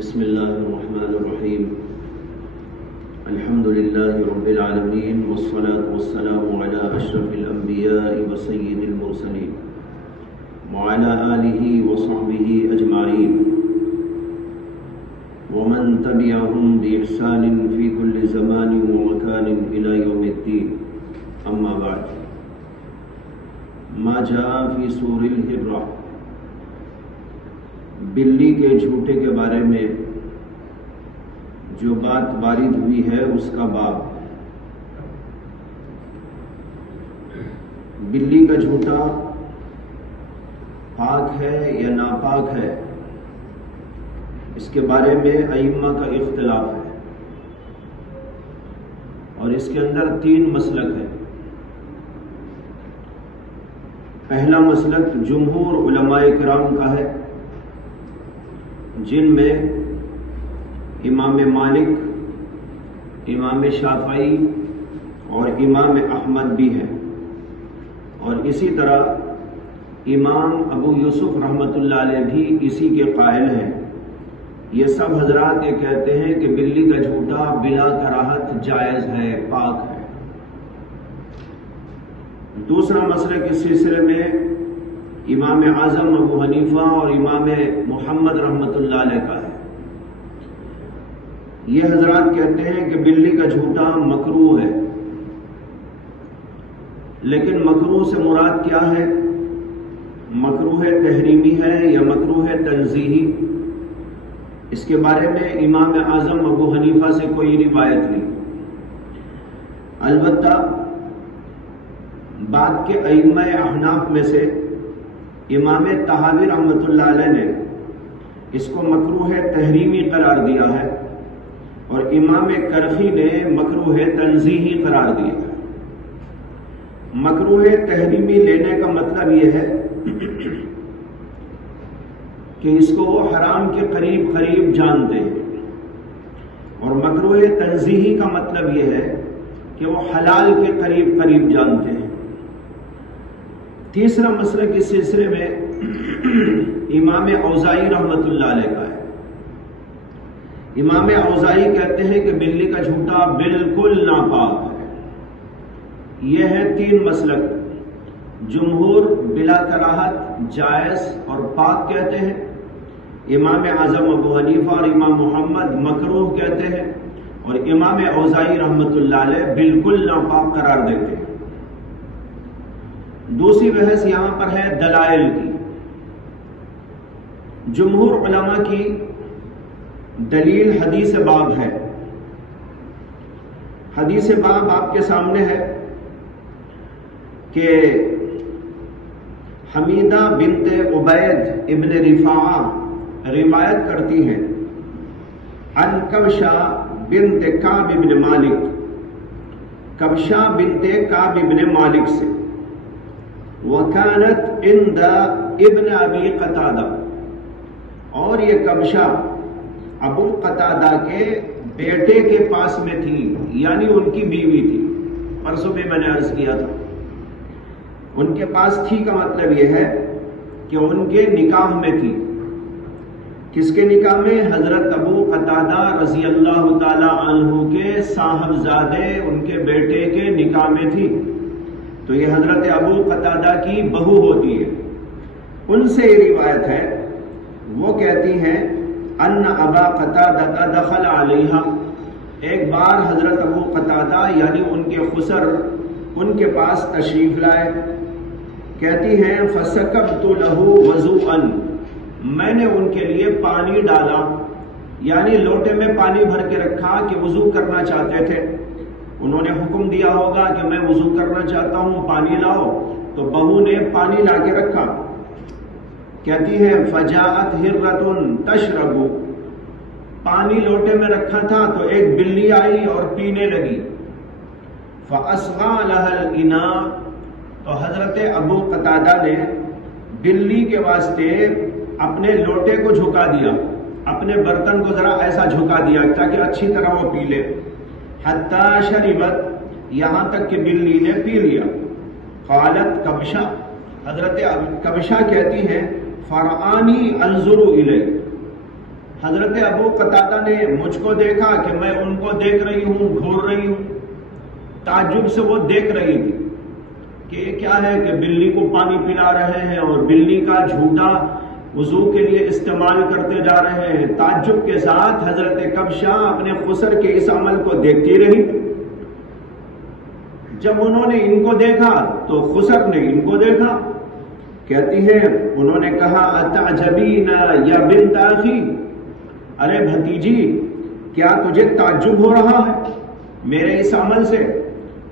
بسم اللہ الرحمن الرحیم الحمد للہ رب العالمین والصلاة والسلام علی اشرف الانبیاء وسید المرسلین وعلی آلہ وصحبہ اجمعین ومن تبعهم بإحسان فی کل زمان ومکان الى یوم الدین اما بعد ما جاء فی سور الحرہ، بلی کے جھوٹے کے بارے میں جو بات وارد ہوئی ہے اس کا باب۔ بلی کا جھوٹا پاک ہے یا ناپاک ہے، اس کے بارے میں ائمہ کا اختلاف ہے، اور اس کے اندر 3 مسلک ہیں۔ پہلا مسلک جمہور علماء کرام کا ہے، جن میں امام مالک، امام شافعی اور امام احمد بھی ہیں، اور اسی طرح امام ابو یوسف رحمۃ اللہ علیہ بھی اسی کے قائل ہیں۔ یہ سب حضرات یہ کہتے ہیں کہ بلی کا جھوٹا بلا کراہت جائز ہے، پاک ہے۔ دوسرا مسلک اس سلسلے میں امام اعظم ابو حنیفہ اور امام محمد رحمۃ اللہ علیہ کا ہے۔ یہ حضرات کہتے ہیں کہ بلی کا جھوٹا مکروہ ہے، لیکن مکروہ سے مراد کیا ہے؟ مکروہ تحریمی ہے یا مکروہ تنزیہی؟ اس کے بارے میں امام اعظم ابو حنیفہ سے کوئی روایت نہیں۔ البتہ بعد کے ائمہ احناف میں سے امام طحاوی رحمۃ اللہ علیہ نے اس کو مکروہ تحریمی قرار دیا ہے، اور امام کرخی نے مکروہ تنزیہی قرار دیا ہے۔ مکروہ تحریمی لینے کا مطلب یہ ہے کہ اس کو وہ حرام کے قریب قریب جانتے ہیں، اور مکروہ تنزیہی کا مطلب یہ ہے کہ وہ حلال کے قریب قریب جانتے ہیں۔ تیسرا مسلک اس سلسلے میں امام اوزاعی رحمۃ اللہ علیہ کا ہے۔ امام اوزاعی کہتے ہیں کہ بلی کا جھوٹا بالکل ناپاک ہے۔ یہ ہے 3 مسلک، جمہور بلا کراہت جائز اور پاک کہتے ہیں، امام اعظم ابو حنیفہ اور امام محمد مکروہ کہتے ہیں، اور امام اوزاعی رحمۃ اللہ علیہ بالکل ناپاک قرار دیتے ہیں۔ دوسری بحث یہاں پر ہے دلائل کی۔ جمہور علماء کی دلیل حدیث باب ہے۔ حدیث باب آپ کے سامنے ہے کہ حمیدہ بنت عبید ابن رفاعہ روایت کرتی ہیں عن کبشہ بنت کعب ابن مالک، کبشہ بنت کعب ابن مالک سے، وَكَانَتْ عِنْدَ ابن ابی قتادہ، اور یہ کبشہ ابو قتادہ کے بیٹے کے پاس میں تھی، یعنی ان کی بیوی تھی۔ پرسوں میں نے عرض کیا تھا، ان کے پاس تھی کا مطلب یہ ہے کہ ان کے نکاح میں تھی۔ کس کے نکاح میں؟ حضرت ابو قتادہ رضی اللہ تعالی عنہ کے صاحبزادے ان کے بیٹے کے نکاح میں تھی، تو یہ حضرت ابو قتادہ کی بہو ہوتی ہے۔ ان سے یہ روایت ہے، وہ کہتی ہیں ان ابا قتادہ دخل علیہا، ایک بار حضرت ابو قتادہ یعنی ان کے خسر ان کے پاس تشریف لائے۔ کہتی ہیں فسکبت لہ وضوءا، میں نے ان کے لیے پانی ڈالا، یعنی لوٹے میں پانی بھر کے رکھا کہ وضو کرنا چاہتے تھے۔ انہوں نے حکم دیا ہوگا کہ میں وضو کرنا چاہتا ہوں، پانی لاؤ، تو بہو نے پانی لا کے رکھا۔ کہتی ہے فجاءت ہرۃ تشرب، پانی لوٹے میں رکھا تھا تو ایک بلی آئی اور پینے لگی۔ فاصغى لها الاناء، تو حضرت ابو قتادہ نے بلی کے واسطے اپنے لوٹے کو جھکا دیا، اپنے برتن کو ذرا ایسا جھکا دیا تاکہ اچھی طرح وہ پی لے۔ حتی شربت، یہاں تک کہ بلی نے پی لیا۔ قالت کبشہ، حضرت کبشہ کہتی ہیں فرعانی انظر الیہ، حضرت ابو قتادہ نے مجھ کو دیکھا کہ میں ان کو دیکھ رہی ہوں، گھور رہی ہوں، تعجب سے وہ دیکھ رہی تھی کہ یہ کیا ہے کہ بلی کو پانی پلا رہے ہیں اور بلی کا جھوٹا وضو کے لیے استعمال کرتے جا رہے ہیں۔ تعجب کے ساتھ حضرت کبشہ اپنے خسر کے اس عمل کو دیکھتی رہی۔ جب انہوں نے ان کو دیکھا تو خسر نے ان کو دیکھا۔ کہتی ہے انہوں نے کہا اتعجبین یا بنت اخی، ارے بھتیجی کیا تجھے تعجب ہو رہا ہے میرے اس عمل سے؟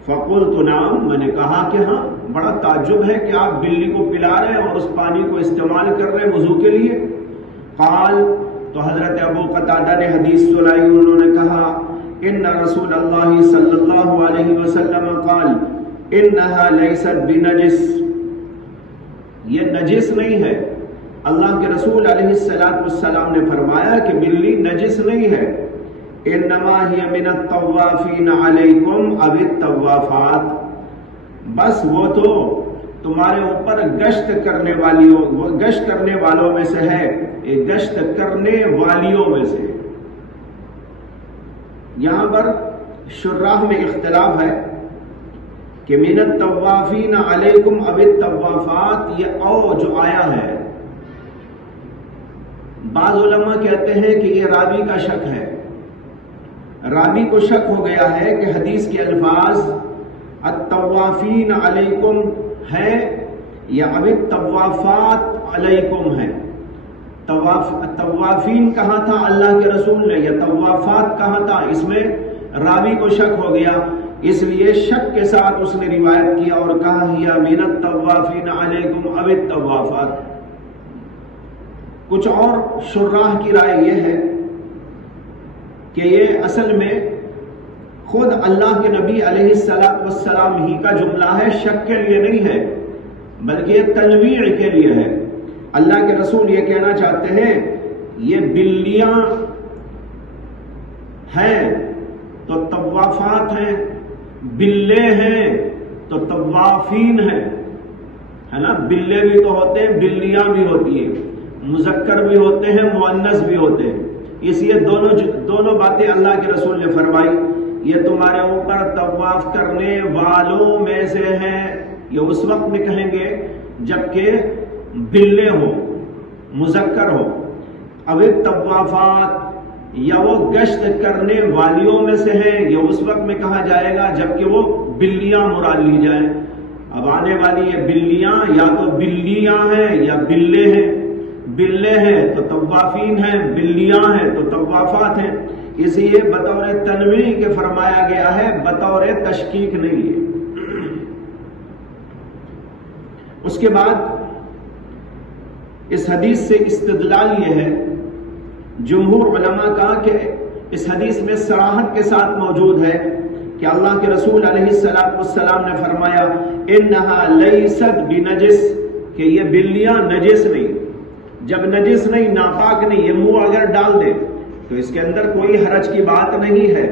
فقلت نعم، میں نے کہا کہ ہاں، بڑا تعجب ہے کہ آپ بلی کو پلا رہے ہیں اور اس پانی کو استعمال کر رہے ہیں وضو کے لیے۔ قال، تو حضرت ابو قتادہ نے حدیث سنائی، انہوں نے کہا ان رسول اللہ صلی اللہ علیہ وسلم قال انہا لیست بنجس، یہ نجس نہیں ہے۔ اللہ کے رسول علیہ السلام نے فرمایا کہ بلی نجس نہیں ہے۔ انما ہی من الطوافین علیکم او الطوافات، بس وہ تو تمہارے اوپر گشت کرنے والوں میں سے ہے، گشت کرنے والیوں میں سے۔ یہاں پر شراح میں اختلاف ہے کہ من الطوافین علیکم او الطوافات، یہ او جو آیا ہے، بعض علماء کہتے ہیں کہ یہ راوی کا شک ہے۔ راوی کو شک ہو گیا ہے کہ حدیث کے الفاظ الطوافین علیکم ہے یا اب الطوافات علیکم ہے۔ طوافین کہاں تھا اللہ کے رسول نے یا طوافات کہاں تھا، اس میں راوی کو شک ہو گیا، اس لیے شک کے ساتھ اس نے روایت کیا اور کہا یا من الطوافین علیکم اب الطوافات۔ کچھ اور شراح کی رائے یہ ہے کہ یہ اصل میں خود اللہ کے نبی علیہ السلام ہی کا جملہ ہے، شک کے لیے نہیں ہے بلکہ یہ تنویع کے لیے ہے۔ اللہ کے رسول یہ کہنا چاہتے ہیں یہ بلیاں ہیں تو طوافات ہیں، بلے ہیں تو طوافین ہیں، ہے نا؟ بلے بھی تو ہوتے ہیں، بلیاں بھی ہوتی ہیں، مذکر بھی ہوتے ہیں، مؤنث بھی ہوتے ہیں، اس لیے دونوں باتیں اللہ کے رسول نے فرمائی۔ یہ تمہارے اوپر طواف کرنے والوں میں سے ہیں، یہ اس وقت میں کہیں گے جبکہ بلے ہو، مذکر ہو۔ اب طوافات یا وہ گشت کرنے والیوں میں سے ہیں، یہ اس وقت میں کہا جائے گا جبکہ وہ بلیاں مراد لی جائیں۔ اب آنے والی یہ بلیاں یا تو بلیاں ہیں یا بلے ہیں، بلے ہیں تو طوافین ہیں، بلیاں ہیں تو طوافات ہیں، اس لیے بطور تنویع کے فرمایا گیا ہے، بطور تشکیک نہیں ہے۔ اس کے بعد اس حدیث سے استدلال یہ ہے جمہور علماء کا کہ اس حدیث میں صراحت کے ساتھ موجود ہے کہ اللہ کے رسول علیہ السلام نے فرمایا انہا لیست بنجس، کہ یہ بلیاں نجس نہیں۔ جب نجس نہیں، ناپاک نہیں، یہ منہ اگر ڈال دے تو اس کے اندر کوئی حرج کی بات نہیں ہے۔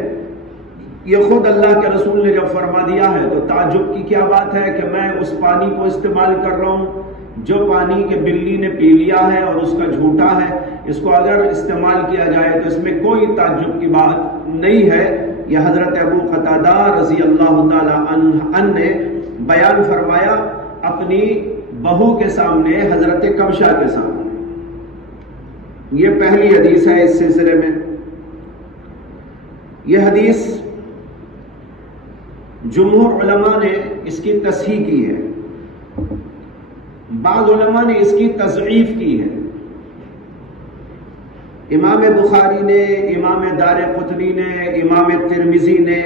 یہ خود اللہ کے رسول نے جب فرما دیا ہے تو تعجب کی کیا بات ہے کہ میں اس پانی کو استعمال کر رہا ہوں جو پانی کے بلی نے پی لیا ہے اور اس کا جھوٹا ہے، اس کو اگر استعمال کیا جائے تو اس میں کوئی تعجب کی بات نہیں ہے۔ یہ حضرت ابو قتادہ رضی اللہ تعالی عنہ نے بیان فرمایا اپنی بہو کے سامنے، حضرت کبشہ کے سامنے۔ یہ پہلی حدیث ہے اس سلسلے میں۔ یہ حدیث جمہور علماء نے اس کی تصحیح کی ہے، بعض علماء نے اس کی تضعیف کی ہے۔ امام بخاری نے، امام دارقطنی نے، امام ترمذی نے،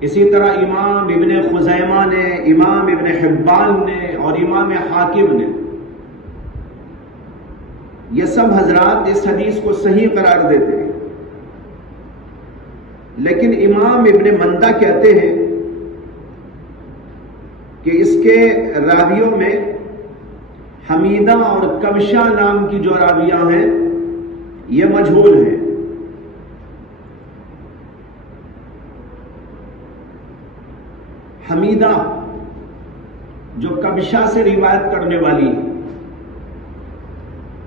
اسی طرح امام ابن خزیمہ نے، امام ابن حبان نے اور امام حاکم نے، یہ سب حضرات اس حدیث کو صحیح قرار دیتے ہیں، لیکن امام ابن مندہ کہتے ہیں کہ اس کے راویوں میں حمیدہ اور کبشہ نام کی جو راویاں ہیں یہ مجہول ہیں۔ حمیدہ جو کبشہ سے روایت کرنے والی ہے،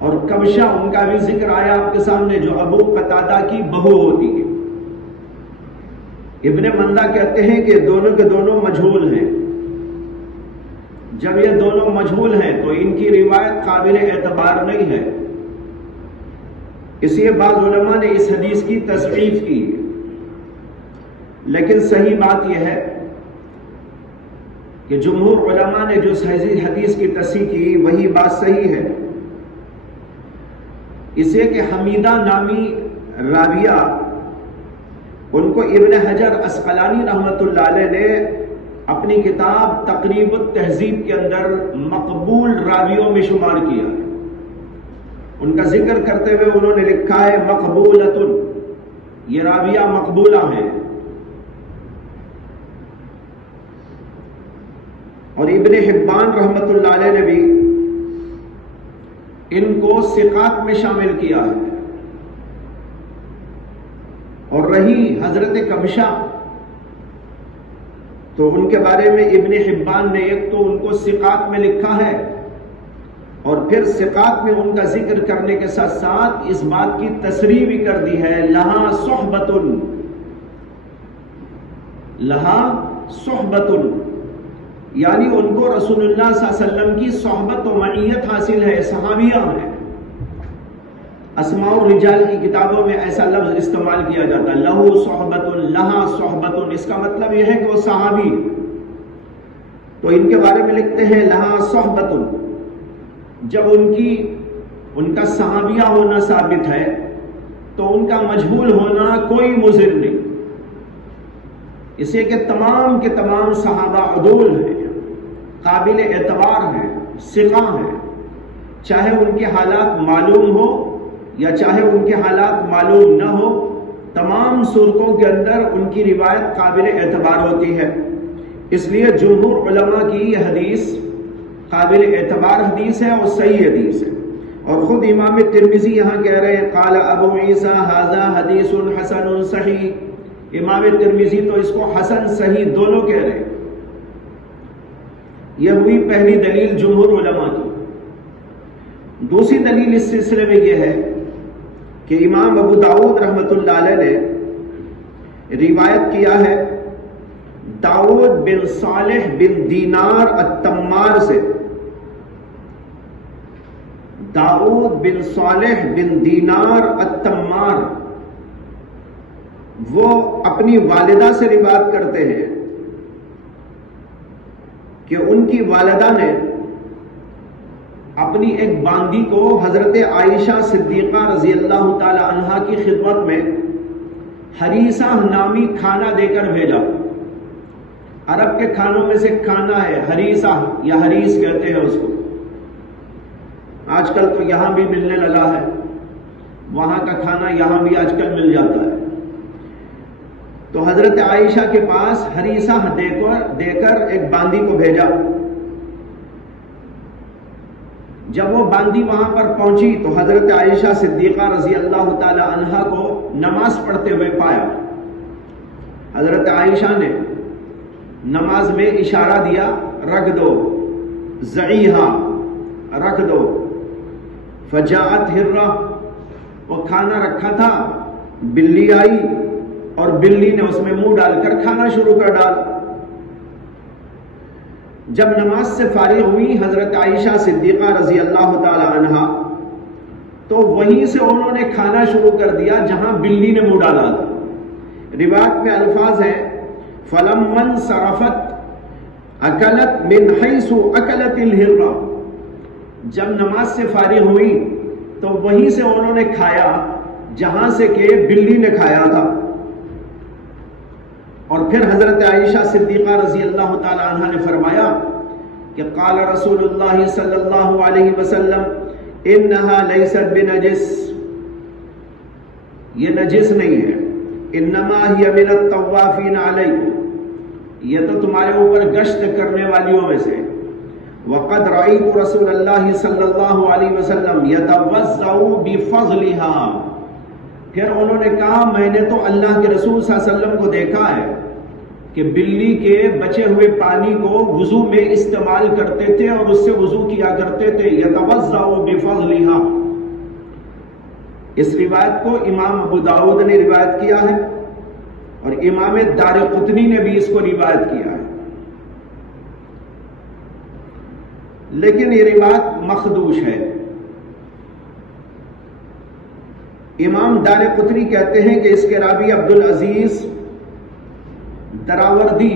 اور کبشہ ان کا بھی ذکر آیا آپ کے سامنے، جو ابو قتادہ کی بہو ہوتی ہے۔ ابن مندہ کہتے ہیں کہ دونوں کے دونوں مجہول ہیں۔ جب یہ دونوں مجہول ہیں تو ان کی روایت قابل اعتبار نہیں ہے، اس لیے بعض علماء نے اس حدیث کی تصحیح کی، لیکن صحیح بات یہ ہے کہ جمہور علماء نے جو صحیح حدیث کی تصحیح کی وہی بات صحیح ہے، اس لیے کہ حمیدہ نامی راویہ، ان کو ابن حجر عسقلانی رحمۃ اللہ علیہ نے اپنی کتاب تقریب التہذیب کے اندر مقبول راویوں میں شمار کیا ہے۔ ان کا ذکر کرتے ہوئے انہوں نے لکھا ہے مقبولۃ، یہ راویہ مقبولہ ہیں۔ اور ابن حبان رحمۃ اللہ علیہ نے بھی ان کو ثقات میں شامل کیا ہے۔ اور رہی حضرت کبشہ، تو ان کے بارے میں ابن حبان نے ایک تو ان کو ثقات میں لکھا ہے، اور پھر ثقات میں ان کا ذکر کرنے کے ساتھ ساتھ اس بات کی تصریح بھی کر دی ہے، لہا صحبت، لہا صحبت، یعنی ان کو رسول اللہ صلی اللہ علیہ وسلم کی صحبت و معیت حاصل ہے، صحابیہ ہیں۔ اسماء الرجال کی کتابوں میں ایسا لفظ استعمال کیا جاتا ہے، لہو صحبت، لہا صحبت، اس کا مطلب یہ ہے کہ وہ صحابی، تو ان کے بارے میں لکھتے ہیں لہا صحبت۔ جب ان کا صحابیہ ہونا ثابت ہے تو ان کا مجہول ہونا کوئی مضر نہیں، اس لیے کہ تمام کے تمام صحابہ عدول ہیں، قابل اعتبار ہیں، ثقہ ہیں، چاہے ان کے حالات معلوم ہو یا چاہے ان کے حالات معلوم نہ ہو، تمام صورتوں کے اندر ان کی روایت قابل اعتبار ہوتی ہے۔ اس لیے جمہور علماء کی یہ حدیث قابل اعتبار حدیث ہے اور صحیح حدیث ہے۔ اور خود امام ترمذی یہاں کہہ رہے ہیں قال ابو عیسیٰ ھذا حدیث حسن صحیح، امام ترمذی تو اس کو حسن صحیح دونوں کہہ رہے ہیں۔ یہ ہوئی پہلی دلیل جمہور علماء کی۔ دوسری دلیل اس سلسلے میں یہ ہے کہ امام ابو داؤد رحمۃ اللہ علیہ نے روایت کیا ہے داؤد بن صالح بن دینار التمار سے، داؤد بن صالح بن دینار التمار، وہ اپنی والدہ سے روایت کرتے ہیں کہ ان کی والدہ نے اپنی ایک باندی کو حضرت عائشہ صدیقہ رضی اللہ تعالی عنہا کی خدمت میں حریصہ نامی کھانا دے کر بھیجا۔ عرب کے کھانوں میں سے کھانا ہے حریصہ یا حریص کہتے ہیں اس کو، آج کل تو یہاں بھی ملنے لگا ہے، وہاں کا کھانا یہاں بھی آج کل مل جاتا ہے۔ تو حضرت عائشہ کے پاس حریصہ دے کر ایک باندی کو بھیجا۔ جب وہ باندی وہاں پر پہنچی تو حضرت عائشہ صدیقہ رضی اللہ تعالی عنہا کو نماز پڑھتے ہوئے پایا۔ حضرت عائشہ نے نماز میں اشارہ دیا رکھ دو، زعیہا رکھ دو، فجاءت ہرہ، وہ کھانا رکھا تھا، بلی آئی اور بلی نے اس میں منہ ڈال کر کھانا شروع کر ڈالا۔ جب نماز سے فارغ ہوئی حضرت عائشہ صدیقہ رضی اللہ تعالی عنہا، تو وہیں سے انہوں نے کھانا شروع کر دیا جہاں بلی نے منہ ڈالا تھا۔ روایت میں الفاظ ہیں فَلَمَّا انصَرَفَتْ أَكَلَتْ مِنْ حَيْثُ أَكَلَتِ الْهِرَّةُ، جب نماز سے فارغ ہوئی تو وہیں سے انہوں نے کھایا جہاں سے کہ بلی نے کھایا تھا۔ اور پھر حضرت عائشہ صدیقہ رضی اللہ تعالی عنہ نے فرمایا کہ قال رسول اللہ صلی اللہ علیہ وسلم انہا لیست بنجس، یہ نجس نہیں ہے، انما ہی من الطوافین علیکم، یہ تو تمہارے اوپر گشت کرنے والیوں میں سے۔ وقد رأیت رسول اللہ صلی اللہ علیہ وسلم یتوضأ بفضلها، پھر انہوں نے کہا میں نے تو اللہ کے رسول صلی اللہ علیہ وسلم کو دیکھا ہے کہ بلی کے بچے ہوئے پانی کو وضو میں استعمال کرتے تھے اور اس سے وضو کیا کرتے تھے۔ یتوضأ بفضلها، اس روایت کو امام ابو داؤد نے روایت کیا ہے اور امام دارقطنی نے بھی اس کو روایت کیا ہے، لیکن یہ روایت مخدوش ہے۔ امام دارقطنی کہتے ہیں کہ اس کے راوی عبدالعزیز دراوردی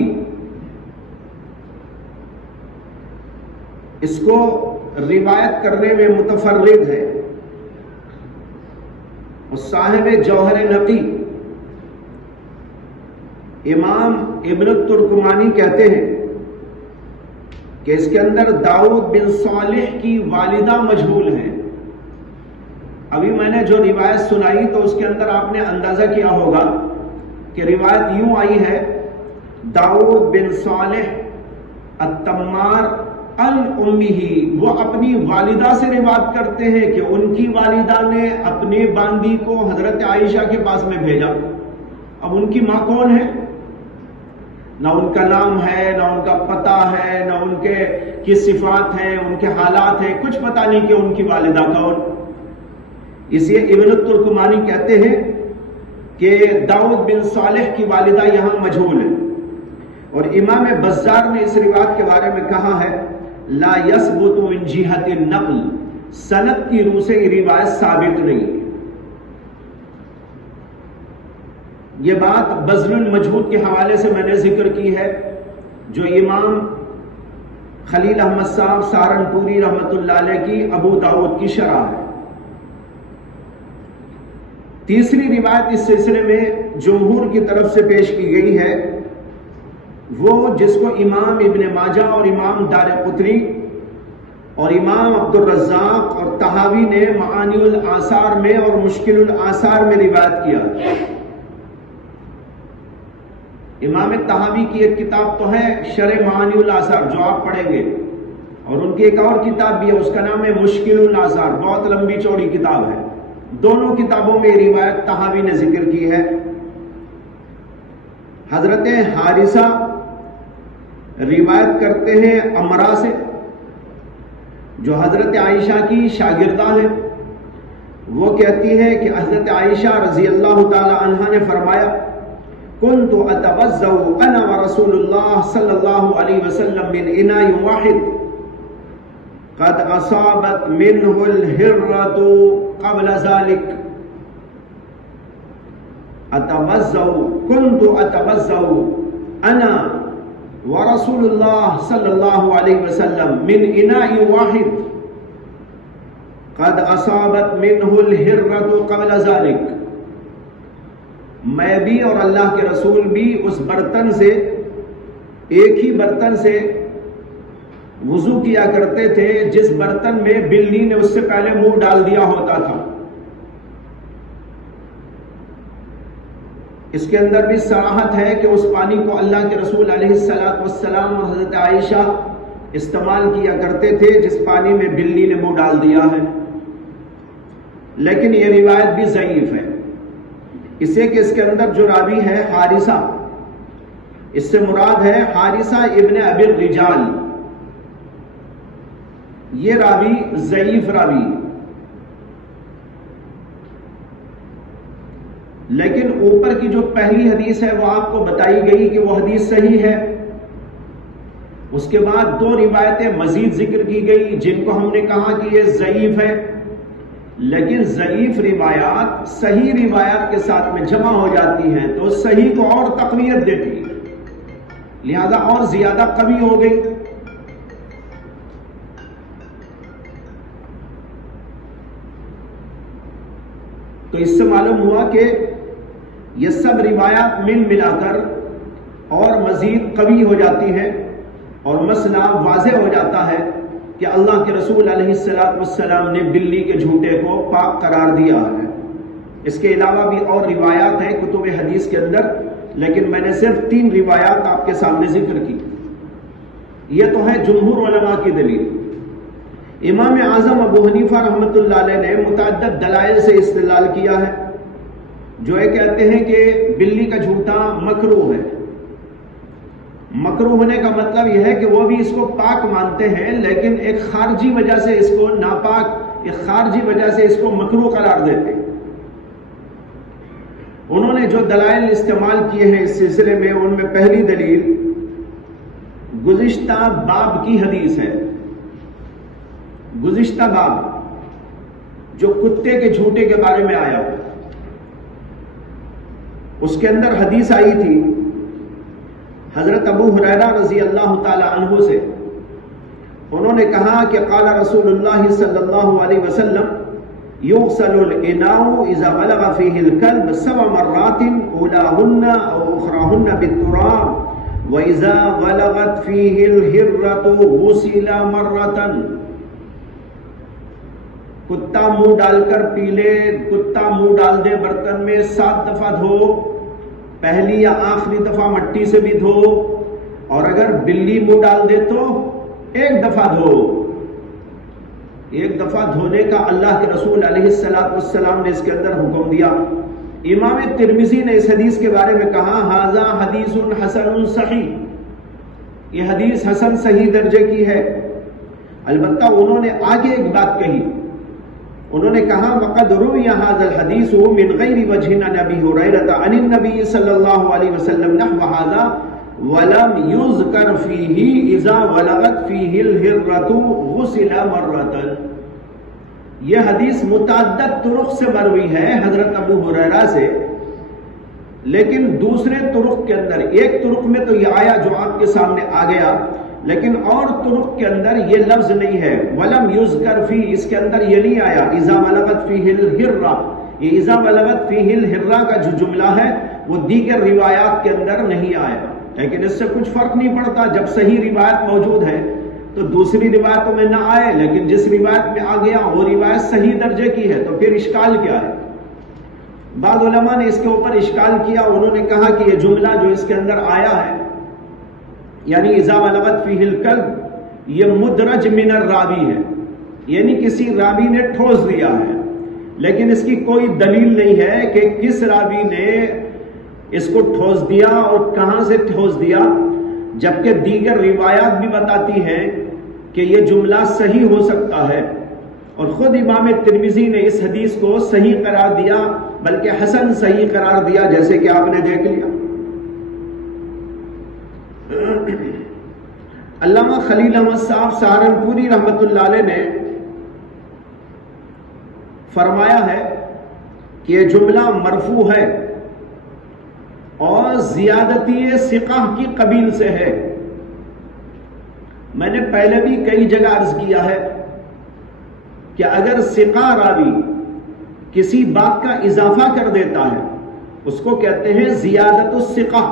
اس کو روایت کرنے میں متفرد ہے، اور صاحب جوہر نقی امام ابن الترکمانی کہتے ہیں کہ اس کے اندر داؤد بن صالح کی والدہ مجہول ہیں۔ ابھی میں نے جو روایت سنائی تو اس کے اندر آپ نے اندازہ کیا ہوگا کہ روایت یوں آئی ہے، داؤد بن صالح التمار ان امہ، وہ اپنی والدہ سے روایت کرتے ہیں کہ ان کی والدہ نے اپنے باندی کو حضرت عائشہ کے پاس میں بھیجا۔ اب ان کی ماں کون ہے؟ نہ ان کا نام ہے، نہ ان کا پتہ ہے، نہ ان کے کی صفات ہیں، ان کے حالات ہیں، کچھ پتہ نہیں کہ ان کی والدہ کون۔ اس لیے ابن الترکمانی کہتے ہیں کہ داؤد بن صالح کی والدہ یہاں مجہول ہے، اور امام بزار نے اس روایت کے بارے میں کہا ہے لا یثبت من جہت النقل، سند کی روح سے یہ روایت ثابت نہیں۔ یہ بات بذل المجہود کے حوالے سے میں نے ذکر کی ہے، جو امام خلیل احمد صاحب سہارنپوری رحمت اللہ علیہ کی ابو داؤد کی شرح ہے۔ تیسری روایت اس سلسلے میں جمہور کی طرف سے پیش کی گئی ہے، وہ جس کو امام ابن ماجہ اور امام دارقطنی اور امام عبد الرزاق اور طحاوی نے معانی الآثار میں اور مشکل الآثار میں روایت کیا۔ امام طحاوی کی ایک کتاب تو ہے شرح معانی الآثار جو آپ پڑھیں گے، اور ان کی ایک اور کتاب بھی ہے، اس کا نام ہے مشکل الآثار، بہت لمبی چوڑی کتاب ہے۔ دونوں کتابوں میں روایت طحاوی نے ذکر کی ہے۔ حضرت حارثہ روایت کرتے ہیں امرا سے، جو حضرت عائشہ کی شاگردہ ہے۔ وہ کہتی ہے کہ حضرت عائشہ رضی اللہ تعالی عنہا نے فرمایا كنت اتوضأ انا ورسول اللہ صلی اللہ علیہ وسلم من اناء واحد قد اصابت منه الهرة قبل ذلك كنت اتوضأ انا ورسول اللہ صلی اللہ علیہ وسلم من اناء واحد قد اصابت منه الهرة قبل ذلك، میں بھی اور اللہ کے رسول بھی اس برتن سے، ایک ہی برتن سے وضو کیا کرتے تھے جس برتن میں بلی نے اس سے پہلے منہ ڈال دیا ہوتا تھا۔ اس کے اندر بھی صراحت ہے کہ اس پانی کو اللہ کے رسول علیہ الصلوۃ والسلام اور حضرت عائشہ استعمال کیا کرتے تھے جس پانی میں بلی نے منہ ڈال دیا ہے، لیکن یہ روایت بھی ضعیف ہے، اس لیے کہ اس کے اندر جو راوی ہے حارثہ، اس سے مراد ہے حارثہ ابن ابی الرجال، یہ راوی ضعیف راوی، لیکن اوپر کی جو پہلی حدیث ہے وہ آپ کو بتائی گئی کہ وہ حدیث صحیح ہے۔ اس کے بعد دو روایتیں مزید ذکر کی گئی جن کو ہم نے کہا کہ یہ ضعیف ہے، لیکن ضعیف روایات صحیح روایات کے ساتھ میں جمع ہو جاتی ہیں تو صحیح کو اور تقویت دیتی ہے، لہذا اور زیادہ قوی ہو گئی۔ تو اس سے معلوم ہوا کہ یہ سب روایات مل ملا کر اور مزید قوی ہو جاتی ہیں، اور مسئلہ واضح ہو جاتا ہے کہ اللہ کے رسول علیہ السلام نے بلی کے جھوٹے کو پاک قرار دیا ہے۔ اس کے علاوہ بھی اور روایات ہیں کتب حدیث کے اندر، لیکن میں نے صرف 3 روایات آپ کے سامنے ذکر کی۔ یہ تو ہے جمہور علماء کی دلیل۔ امام اعظم ابو حنیفہ رحمۃ اللہ علیہ نے متعدد دلائل سے استدلال کیا ہے، جو یہ کہتے ہیں کہ بلی کا جھوٹا مکروہ ہے۔ مکروہ ہونے کا مطلب یہ ہے کہ وہ بھی اس کو پاک مانتے ہیں، لیکن ایک خارجی وجہ سے اس کو ناپاک، ایک خارجی وجہ سے اس کو مکروہ قرار دیتے ہیں۔ انہوں نے جو دلائل استعمال کیے ہیں اس سلسلے میں، ان میں پہلی دلیل گزشتہ باب کی حدیث ہے۔ گزشتہ باب جو کتے کے جھوٹے کے بارے میں آیا، اس کے اندر حدیث آئی تھی حضرت ابو ہریرہ رضی اللہ تعالی عنہ سے۔ انہوں نے کہا کہ قال رسول اللہ صلی اللہ علیہ وسلم یغسل الاناء اذا بلغ فيه الكلب 7 مرات اولاهن او اخراهن بالتراب واذا بلغت فيه الهرة غسل مرة۔ کتا منہ ڈال کر پی لے، کتا منہ ڈال دے برتن میں 7 دفعہ دھو، پہلی یا آخری دفعہ مٹی سے بھی دھو، اور اگر بلی منہ ڈال دے تو 1 دفعہ دھو۔ 1 دفعہ دھونے کا اللہ کے رسول علیہ السلام نے اس کے اندر حکم دیا۔ امام ترمذی نے اس حدیث کے بارے میں کہا ھذا حدیث حسن صحیح، یہ حدیث حسن صحیح درجے کی ہے۔ البتہ انہوں نے آگے ایک بات کہی، انہوں نے کہا وقد روی ھذا الحدیث من غیر وجہ عن ابی ہریرہ عن النبی صلی اللہ علیہ وسلم نحو ھذا ولم یذکر فیہ اذا بلغت فیہ الہرۃ غسل مرۃ۔ یہ حدیث متعدد طرق سے مروی ہے حضرت ابو ہریرہ سے، لیکن دوسرے طرق کے اندر، ایک طرق میں تو یہ آیا جو آپ کے سامنے آ گیا، لیکن اور طرق کے اندر یہ لفظ نہیں ہے ولم یذکر فی، اس کے اندر یہ نہیں آیا اذا بلغت فیہ الہرہ۔ یہ اذا بلغت فیہ الہرہ کا جو جملہ ہے وہ دیگر روایات کے اندر نہیں آیا، لیکن اس سے کچھ فرق نہیں پڑتا۔ جب صحیح روایت موجود ہے تو دوسری روایتوں میں نہ آئے، لیکن جس روایت میں آ گیا وہ روایت صحیح درجے کی ہے، تو پھر اشکال کیا ہے؟ بعض علماء نے اس کے اوپر اشکال کیا، انہوں نے کہا کہ یہ جملہ جو اس کے اندر آیا ہے یعنی اذا بلغت فیہ الکلب، یہ مدرج من الراوی ہے، یعنی کسی راوی نے ٹھوس دیا ہے، لیکن اس کی کوئی دلیل نہیں ہے کہ کس راوی نے اس کو ٹھوس دیا اور کہاں سے ٹھوس دیا، جبکہ دیگر روایات بھی بتاتی ہیں کہ یہ جملہ صحیح ہو سکتا ہے، اور خود امام ترمذی نے اس حدیث کو صحیح قرار دیا، بلکہ حسن صحیح قرار دیا، جیسے کہ آپ نے دیکھ لیا۔ علامہ خلیل احمد صاحب سہارنپوری رحمت اللہ علیہ نے فرمایا ہے کہ یہ جملہ مرفوع ہے اور زیادتی ثقہ کی قبیل سے ہے۔ میں نے پہلے بھی کئی جگہ عرض کیا ہے کہ اگر ثقہ راوی کسی بات کا اضافہ کر دیتا ہے اس کو کہتے ہیں زیادت الثقہ،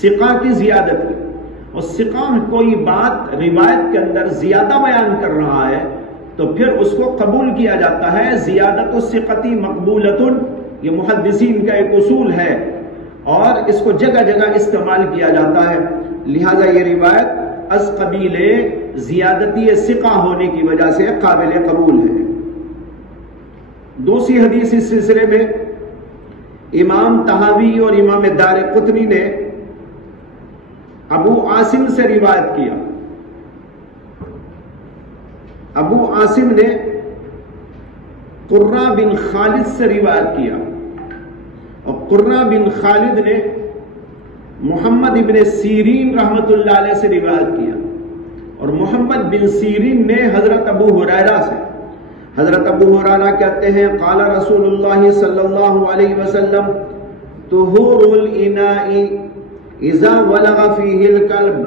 ثقہ کی زیادتی، اور ثقہ کوئی بات روایت کے اندر زیادہ بیان کر رہا ہے تو پھر اس کو قبول کیا جاتا ہے۔ زیادت الثقۃ مقبولۃ، یہ محدثین کا ایک اصول ہے اور اس کو جگہ جگہ استعمال کیا جاتا ہے، لہذا یہ روایت از قبیل زیادتی ثقہ ہونے کی وجہ سے قابل قبول ہے۔ دوسری حدیث اس سلسلے میں امام طحاوی اور امام دارقطنی نے ابو عاصم سے روایت کیا۔ ابو عاصم نے قرہ بن خالد سے روایت کیا، اور قرہ بن خالد نے محمد بن سیرین رحمت اللہ علیہ سے روایت کیا، اور محمد بن سیرین نے حضرت ابو ہریرہ سے۔ حضرت ابو ہریرہ کہتے ہیں قال رسول اللہ صلی اللہ علیہ وسلم طہور الاناء اذا بلغ فیہ الکلب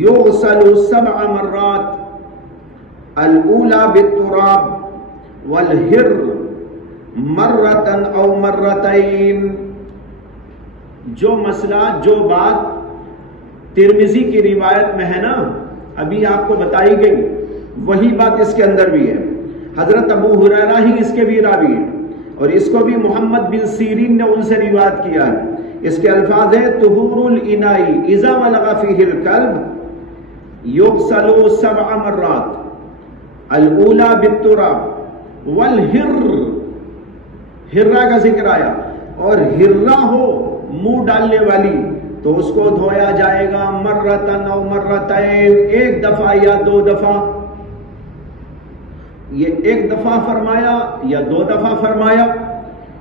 یغسل 7 مرات الاولی بالتراب والہر مرتا او مرتین۔ جو مسئلہ، جو بات ترمذی کی روایت میں ہے نا، ابھی آپ کو بتائی گئی، وہی بات اس کے اندر بھی ہے۔ حضرت ابو ہریرہ ہی اس کے بھی راوی ہیں، اور اس کو بھی محمد بن سیرین نے ان سے روایت کیا ہے۔ اس کے الفاظ ہیں طہور الاناء اذا بلغ فیہ الکلب یغسل 7 مرات الاولی بالتراب والہر، ہرہ کا ذکر آیا، اور ہرہ ہو منہ ڈالنے والی تو اس کو دھویا جائے گا مرتن او مرتین، 1 دفعہ یا 2 دفعہ۔ یہ 1 دفعہ فرمایا یا 2 دفعہ فرمایا،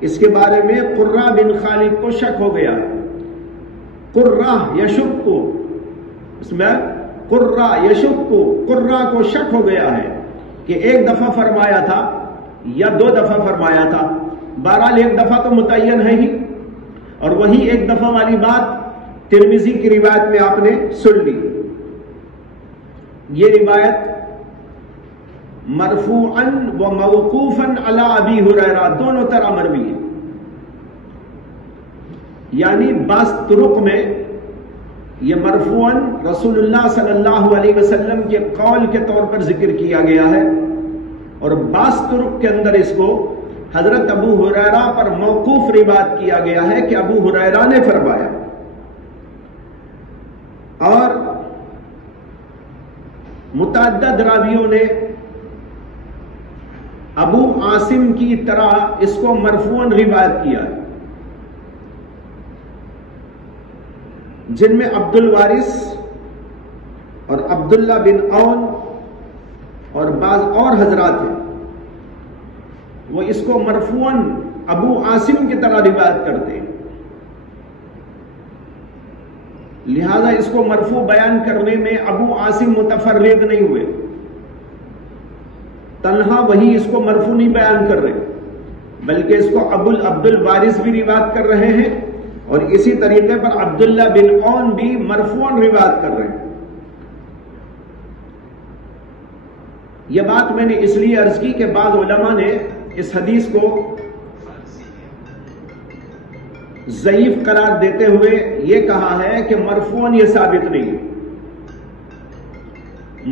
اس کے بارے میں قرہ بن خالد کو شک ہو گیا. قرہ یشک کو، اس میں قرہ یشک کو شک ہو گیا ہے کہ ایک دفعہ فرمایا تھا یا 2 دفعہ فرمایا تھا. بہرحال ایک دفعہ تو متعین ہے ہی، اور وہی ایک دفعہ والی بات ترمذی کی روایت میں آپ نے سن لی. یہ روایت مرفوعاً و موقوفاً علی ابی ہریرہ دونوں طرح مروی ہے. یعنی بعض طرق میں یہ مرفوعاً رسول اللہ صلی اللہ علیہ وسلم کے قول کے طور پر ذکر کیا گیا ہے، اور بعض طرق کے اندر اس کو حضرت ابو ہریرہ پر موقوف روایت کیا گیا ہے کہ ابو ہریرہ نے فرمایا. اور متعدد راویوں نے ابو عاصم کی طرح اس کو مرفوعاً روایت کیا ہے، جن میں عبد الوارث اور عبداللہ بن عون اور بعض اور حضرات ہیں. وہ اس کو مرفوعاً ابو عاصم کی طرح روایت کرتے ہیں، لہذا اس کو مرفوع بیان کرنے میں ابو عاصم متفرد نہیں ہوئے، تنہا وہی اس کو مرفوع نہیں بیان کر رہے، بلکہ اس کو عبد الوارث بھی روایت کر رہے ہیں، اور اسی طریقے پر عبداللہ بن عون بھی مرفوعاً روایت کر رہے ہیں. یہ بات میں نے اس لیے عرض کی کہ بعض علماء نے اس حدیث کو ضعیف قرار دیتے ہوئے یہ کہا ہے کہ مرفوعاً یہ ثابت نہیں.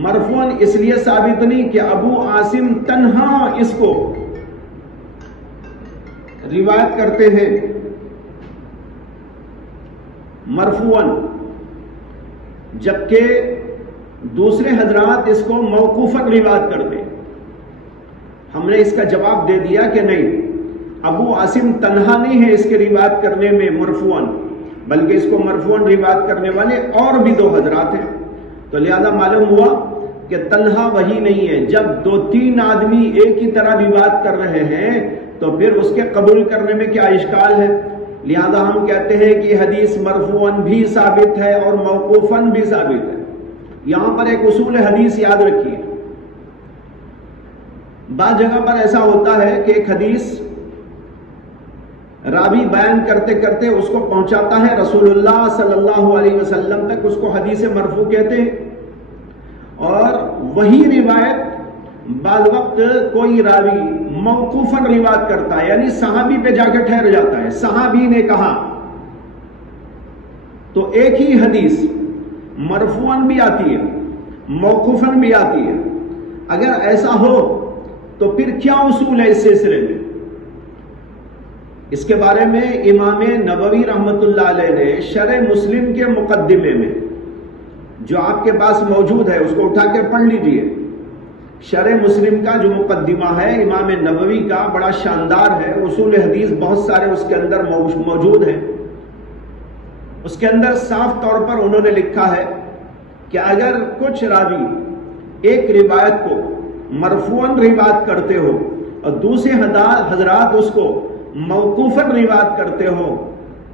مرفوعاً اس لیے ثابت نہیں کہ ابو عاصم تنہا اس کو روایت کرتے ہیں مرفوعاً، جبکہ دوسرے حضرات اس کو موقوفاً روایت کرتے ہیں. ہم نے اس کا جواب دے دیا کہ نہیں، ابو عاصم تنہا نہیں ہے اس کے روایت کرنے میں مرفوعاً، بلکہ اس کو مرفوعاً روایت کرنے والے اور بھی 2 حضرات ہیں. تو لہذا معلوم ہوا کہ تنہا وہی نہیں ہے. جب 2-3 آدمی ایک ہی طرح روایت کر رہے ہیں تو پھر اس کے قبول کرنے میں کیا اشکال ہے؟ لہذا ہم کہتے ہیں کہ حدیث مرفوعاً بھی ثابت ہے اور موقوفاً بھی ثابت ہے. یہاں پر ایک اصول حدیث یاد رکھیے. بعض جگہ پر ایسا ہوتا ہے کہ ایک حدیث راوی بیان کرتے کرتے اس کو پہنچاتا ہے رسول اللہ صلی اللہ علیہ وسلم تک، اس کو حدیث مرفوع کہتے ہیں. اور وہی روایت بعض وقت کوئی راوی موقوفاً روایت کرتا ہے، یعنی صحابی پہ جا کے ٹھہر جاتا ہے، صحابی نے کہا. تو ایک ہی حدیث مرفوعاً بھی آتی ہے، موقوفاً بھی آتی ہے. اگر ایسا ہو تو پھر کیا اصول ہے اس سلسلے میں؟ اس کے بارے میں امام نووی رحمۃ اللہ علیہ نے شرح مسلم کے مقدمے میں، جو آپ کے پاس موجود ہے اس کو اٹھا کے پڑھ لیجئے. شرح مسلم کا جو مقدمہ ہے امام نووی کا بڑا شاندار ہے. اصول حدیث بہت سارے اس کے اندر موجود ہیں. اس کے اندر صاف طور پر انہوں نے لکھا ہے کہ اگر کچھ راوی ایک روایت کو مرفوعاً روایت کرتے ہو اور دوسرے حضرات اس کو موقوفاً روایت کرتے ہو،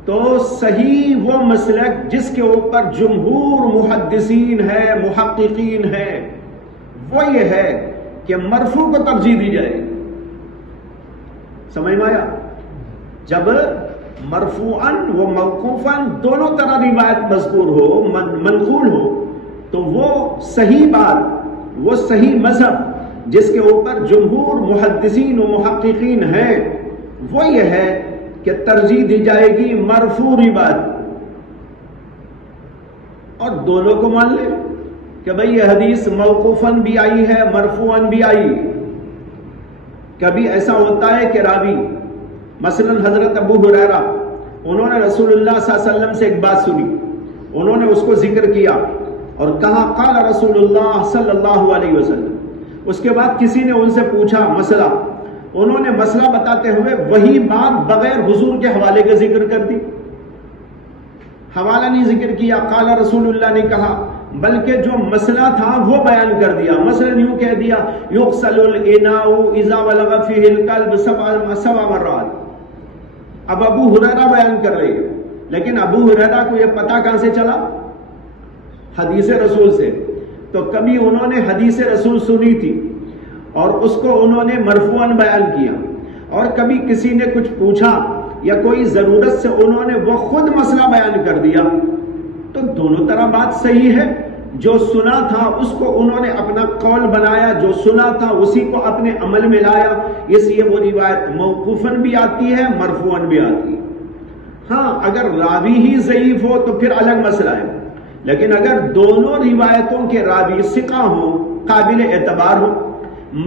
تو صحیح وہ مسلک جس کے اوپر جمہور محدثین ہے، محققین ہے، وہ یہ ہے کہ مرفوع کو ترجیح دی جائے. سمجھ میں آیا؟ جب مرفوعاً و موقوفاً دونوں طرح روایت مذکور ہو، منقول ہو، تو وہ صحیح بات، وہ صحیح مذہب جس کے اوپر جمہور محدثین و محققین ہیں، وہ یہ ہے کہ ترجیح دی جائے گی مرفوع روایت. اور دونوں کو مان لے کہ بھئی یہ حدیث موقوفاً بھی آئی ہے، مرفوعاً بھی آئی. کبھی ایسا ہوتا ہے کہ راوی مثلا حضرت ابو ہریرہ، انہوں نے رسول اللہ صلی اللہ علیہ وسلم سے ایک بات سنی، انہوں نے اس کو ذکر کیا اور کہا قال رسول اللہ صلی اللہ علیہ وسلم. اس کے بعد کسی نے ان سے پوچھا مسئلہ، انہوں نے مسئلہ بتاتے ہوئے وہی بات بغیر حضور کے حوالے کا ذکر کر دی، حوالہ نہیں ذکر کیا، قال رسول اللہ نے کہا، بلکہ جو مسئلہ تھا وہ بیان کر دیا. مثلا یوں کہہ دیا یغسل الاناء اذا ولغ فیہ الکلب 7 مرات، اب ابو ہریرہ بیان کر رہے ہیں، لیکن ابو ہریرہ کو یہ پتہ کہاں سے چلا؟ حدیث رسول سے۔ تو کبھی انہوں نے حدیث رسول سنی تھی اور اس کو انہوں نے مرفوعاً بیان کیا، اور کبھی کسی نے کچھ پوچھا یا کوئی ضرورت سے انہوں نے وہ خود مسئلہ بیان کر دیا، تو دونوں طرح بات صحیح ہے۔ جو سنا تھا اس کو انہوں نے اپنا قول بنایا، جو سنا تھا اسی کو اپنے عمل میں لایا، اس لیے وہ روایت موقوفاً بھی آتی ہے، مرفوعاً بھی آتی ہے۔ ہاں اگر راوی ہی ضعیف ہو تو پھر الگ مسئلہ ہے، لیکن اگر دونوں روایتوں کے راوی ثقہ ہوں، قابل اعتبار ہوں،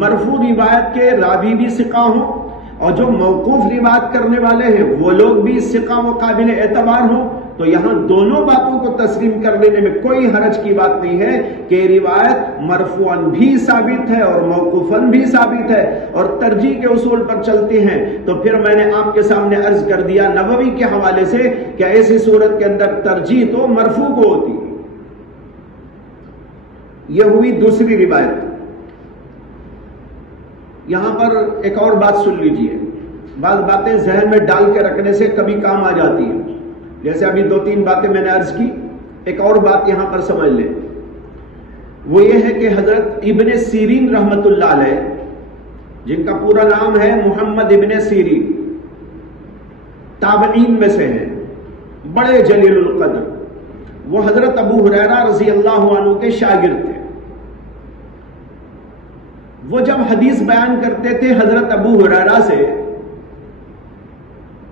مرفوع روایت کے راوی بھی ثقہ ہوں اور جو موقوف روایت کرنے والے ہیں وہ لوگ بھی ثقہ و قابل اعتبار ہوں، تو یہاں دونوں باتوں کو تسلیم کر لینے میں کوئی حرج کی بات نہیں ہے کہ روایت مرفوعاً بھی ثابت ہے اور موقوفاً بھی ثابت ہے، اور ترجیح کے اصول پر چلتے ہیں۔ تو پھر میں نے آپ کے سامنے عرض کر دیا نووی کے حوالے سے کہ ایسی صورت کے اندر ترجیح تو مرفوع کو ہوتی ہے۔ یہ ہوئی دوسری روایت۔ یہاں پر ایک اور بات سن لیجئے، بعض باتیں ذہن میں ڈال کے رکھنے سے کبھی کام آ جاتی ہیں، جیسے ابھی 2-3 باتیں میں نے عرض کی، ایک اور بات یہاں پر سمجھ لیں۔ وہ یہ ہے کہ حضرت ابن سیرین رحمت اللہ علیہ، جن کا پورا نام ہے محمد ابن سیرین، تابعین میں سے ہیں، بڑے جلیل القدر، وہ حضرت ابو ہریرہ رضی اللہ عنہ کے شاگرد تھے۔ وہ جب حدیث بیان کرتے تھے حضرت ابو ہریرہ سے،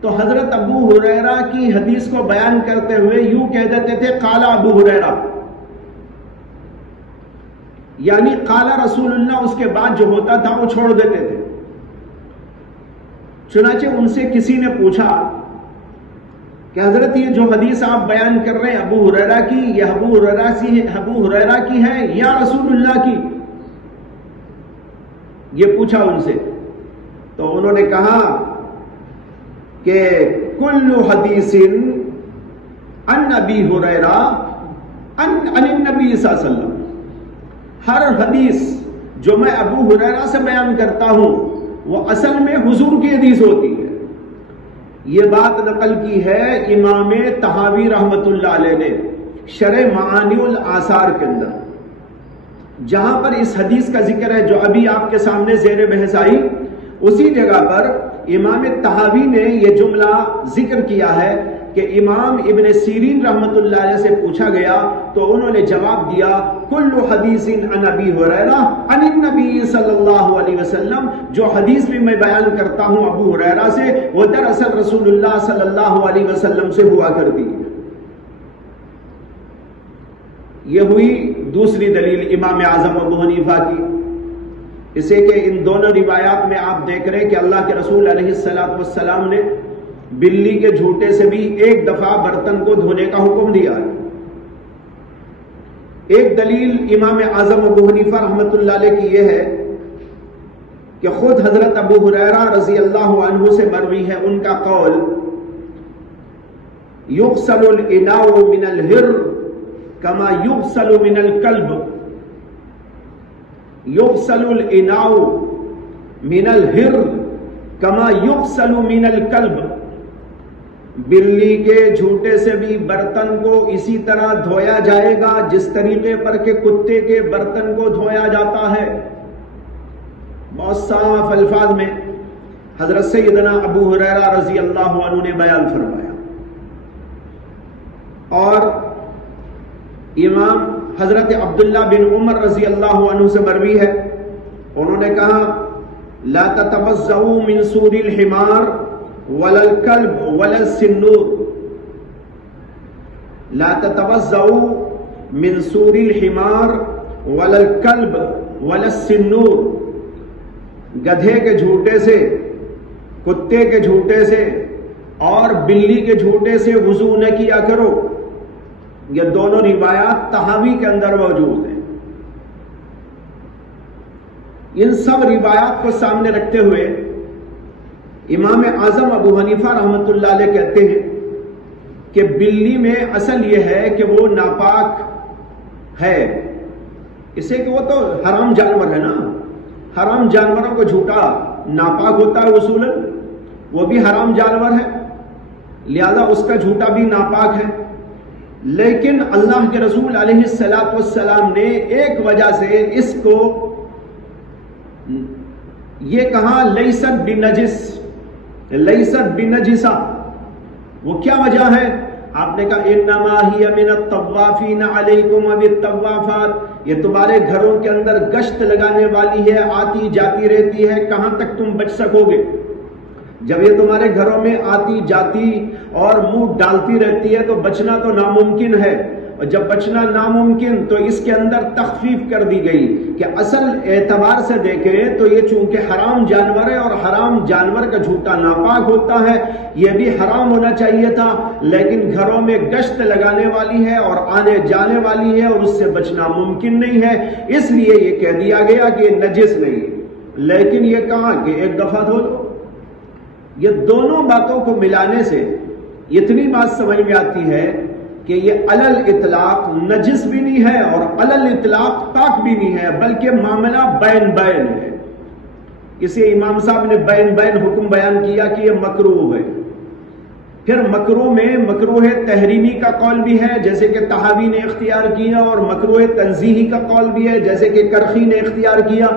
تو حضرت ابو ہریرہ کی حدیث کو بیان کرتے ہوئے یوں کہہ دیتے تھے قال ابو ہریرہ، یعنی قال رسول اللہ اس کے بعد جو ہوتا تھا وہ چھوڑ دیتے تھے۔ چنانچہ ان سے کسی نے پوچھا کہ حضرت یہ جو حدیث آپ بیان کر رہے ہیں ابو ہریرہ کی، یہ ابو ہریرہ کی ہے یا رسول اللہ کی؟ یہ پوچھا ان سے، تو انہوں نے کہا کہ کل حدیث عن ابی ہریرہ عن النبی صلی اللہ علیہ وسلم، ہر حدیث جو میں ابو ہریرہ سے بیان کرتا ہوں وہ اصل میں حضور کی حدیث ہوتی ہے۔ یہ بات نقل کی ہے امام طحاوی رحمت اللہ علیہ نے شرح معانی الآثار کے اندر، جہاں پر اس حدیث کا ذکر ہے جو ابھی آپ کے سامنے زیر بحث آئی، اسی جگہ پر امام طحاوی نے یہ جملہ ذکر کیا ہے کہ امام ابن سیرین رحمت اللہ علیہ سے پوچھا گیا تو انہوں نے جواب دیا کل حدیث عن ابی ہریرہ عن النبی صلی اللہ علیہ وسلم، جو حدیث بھی میں بیان کرتا ہوں ابو ہریرہ سے وہ دراصل رسول اللہ صلی اللہ علیہ وسلم سے ہوا کرتی ہے۔ یہ ہوئی دوسری دلیل امام اعظم ابو حنیفہ کی، اسے کہ ان دونوں روایات میں آپ دیکھ رہے کہ اللہ کے رسول علیہ السلام نے بلی کے جھوٹے سے بھی ایک دفعہ برتن کو دھونے کا حکم دیا ہے۔ ایک دلیل امام اعظم ابو حنیفہ رحمت اللہ علیہ کی یہ ہے کہ خود حضرت ابو ہریرہ رضی اللہ عنہ سے مروی ہے ان کا قول یغسل الاناء من الہر کما یغسل من الکلب، یغسل الاناء من الہر کما یغسل من الکلب، بلی کے جھوٹے سے بھی برتن کو اسی طرح دھویا جائے گا جس طریقے پر کہ کتے کے برتن کو دھویا جاتا ہے۔ بہت صاف الفاظ میں حضرت سیدنا ابو ہریرہ رضی اللہ عنہ نے بیان فرمایا، اور امام حضرت عبداللہ بن عمر رضی اللہ عنہ سے مروی ہے، انہوں نے کہا لا تتوضؤوا من سور الحمار ولا الكلب ولا السنور، لا تتوضؤوا من سور الحمار ولا الكلب ولا السنور، گدھے کے جھوٹے سے، کتے کے جھوٹے سے اور بلی کے جھوٹے سے وضو نہ کیا کرو۔ یہ دونوں روایات طحاوی کے اندر موجود ہیں۔ ان سب روایات کو سامنے رکھتے ہوئے امام اعظم ابو حنیفہ رحمت اللہ علیہ کہتے ہیں کہ بلی میں اصل یہ ہے کہ وہ ناپاک ہے، اسے کہ وہ تو حرام جانور ہے نا، حرام جانوروں کو جھوٹا ناپاک ہوتا ہے اصولاً، وہ بھی حرام جانور ہے، لہذا اس کا جھوٹا بھی ناپاک ہے. لیکن اللہ کے رسول علیہ الصلوۃ والسلام نے ایک وجہ سے اس کو یہ کہا لیست بنجس، لیست بنجسہ. وہ کیا وجہ ہے؟ آپ نے کہا انما ہی من الطوافین علیکم بالطوافات، یہ تمہارے گھروں کے اندر گشت لگانے والی ہے، آتی جاتی رہتی ہے، کہاں تک تم بچ سکو گے؟ جب یہ تمہارے گھروں میں آتی جاتی اور منہ ڈالتی رہتی ہے تو بچنا تو ناممکن ہے، اور جب بچنا ناممکن تو اس کے اندر تخفیف کر دی گئی کہ اصل اعتبار سے دیکھیں تو یہ چونکہ حرام جانور ہے اور حرام جانور کا جھوٹا ناپاک ہوتا ہے، یہ بھی حرام ہونا چاہیے تھا، لیکن گھروں میں گشت لگانے والی ہے اور آنے جانے والی ہے اور اس سے بچنا ممکن نہیں ہے، اس لیے یہ کہہ دیا گیا کہ یہ نجس نہیں. لیکن یہ کہا کہ ایک دفعہ دھو لو. یہ دونوں باتوں کو ملانے سے اتنی بات سمجھ میں آتی ہے کہ یہ علل اطلاق نجس بھی نہیں ہے اور علل اطلاق پاک بھی نہیں ہے، بلکہ معاملہ بین بین ہے. اسے امام صاحب نے بین بین حکم بیان کیا کہ یہ مکروہ ہے. پھر مکروہ میں مکروہ تحریمی کا قول بھی ہے جیسے کہ طحاوی نے اختیار کیا، اور مکروہ تنزیہی کا قول بھی ہے جیسے کہ کرخی نے اختیار کیا،